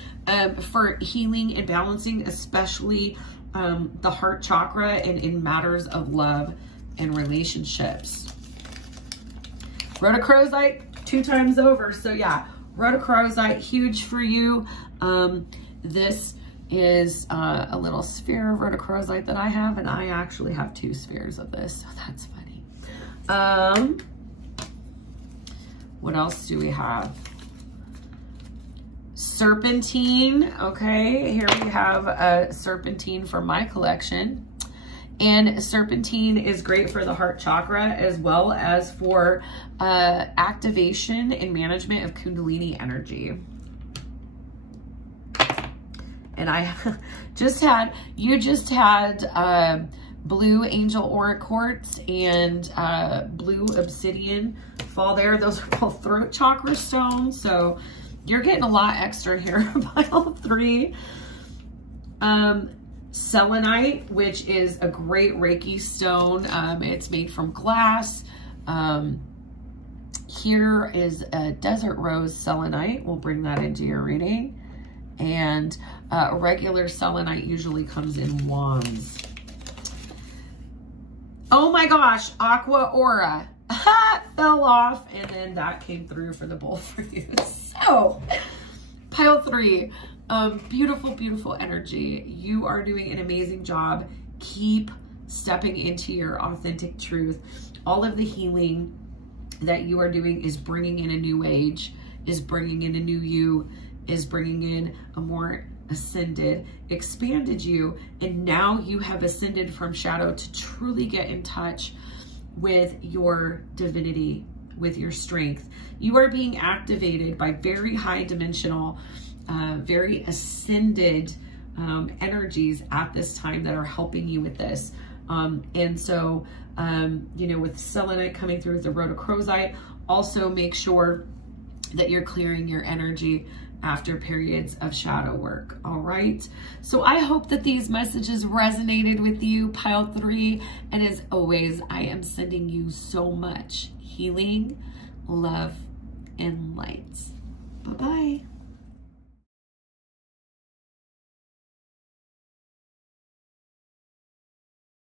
for healing and balancing, especially the heart chakra and in matters of love and relationships. Rhodochrosite 2 times over. So yeah, rhodochrosite, huge for you. This is a little sphere of rhodochrosite that I have, and I actually have 2 spheres of this, so that's funny. What else do we have? Serpentine. Okay, here we have a serpentine for my collection. And serpentine is great for the heart chakra, as well as for activation and management of Kundalini energy. And I you just had blue angel aura quartz and blue obsidian fall there. Those are both throat chakra stones. So you're getting a lot extra here. Pile 3. Selenite, which is a great Reiki stone. It's made from glass. Here is a desert rose selenite. We'll bring that into your reading. And regular selenite usually comes in wands. Oh my gosh, aqua aura. Fell off, and then that came through for the bowl for you. So, pile 3. Beautiful, beautiful energy. You are doing an amazing job. Keep stepping into your authentic truth. All of the healing that you are doing is bringing in a new age, is bringing in a new you. is bringing in a more ascended, expanded you, and now you have ascended from shadow to truly get in touch with your divinity, with your strength. You are being activated by very high dimensional, very ascended energies at this time that are helping you with this. And so, you know, with selenite coming through with the rhodochrosite, also make sure that you're clearing your energy after periods of shadow work. All right. So I hope that these messages resonated with you, pile 3. And as always, I am sending you so much healing, love, and light. Bye-bye.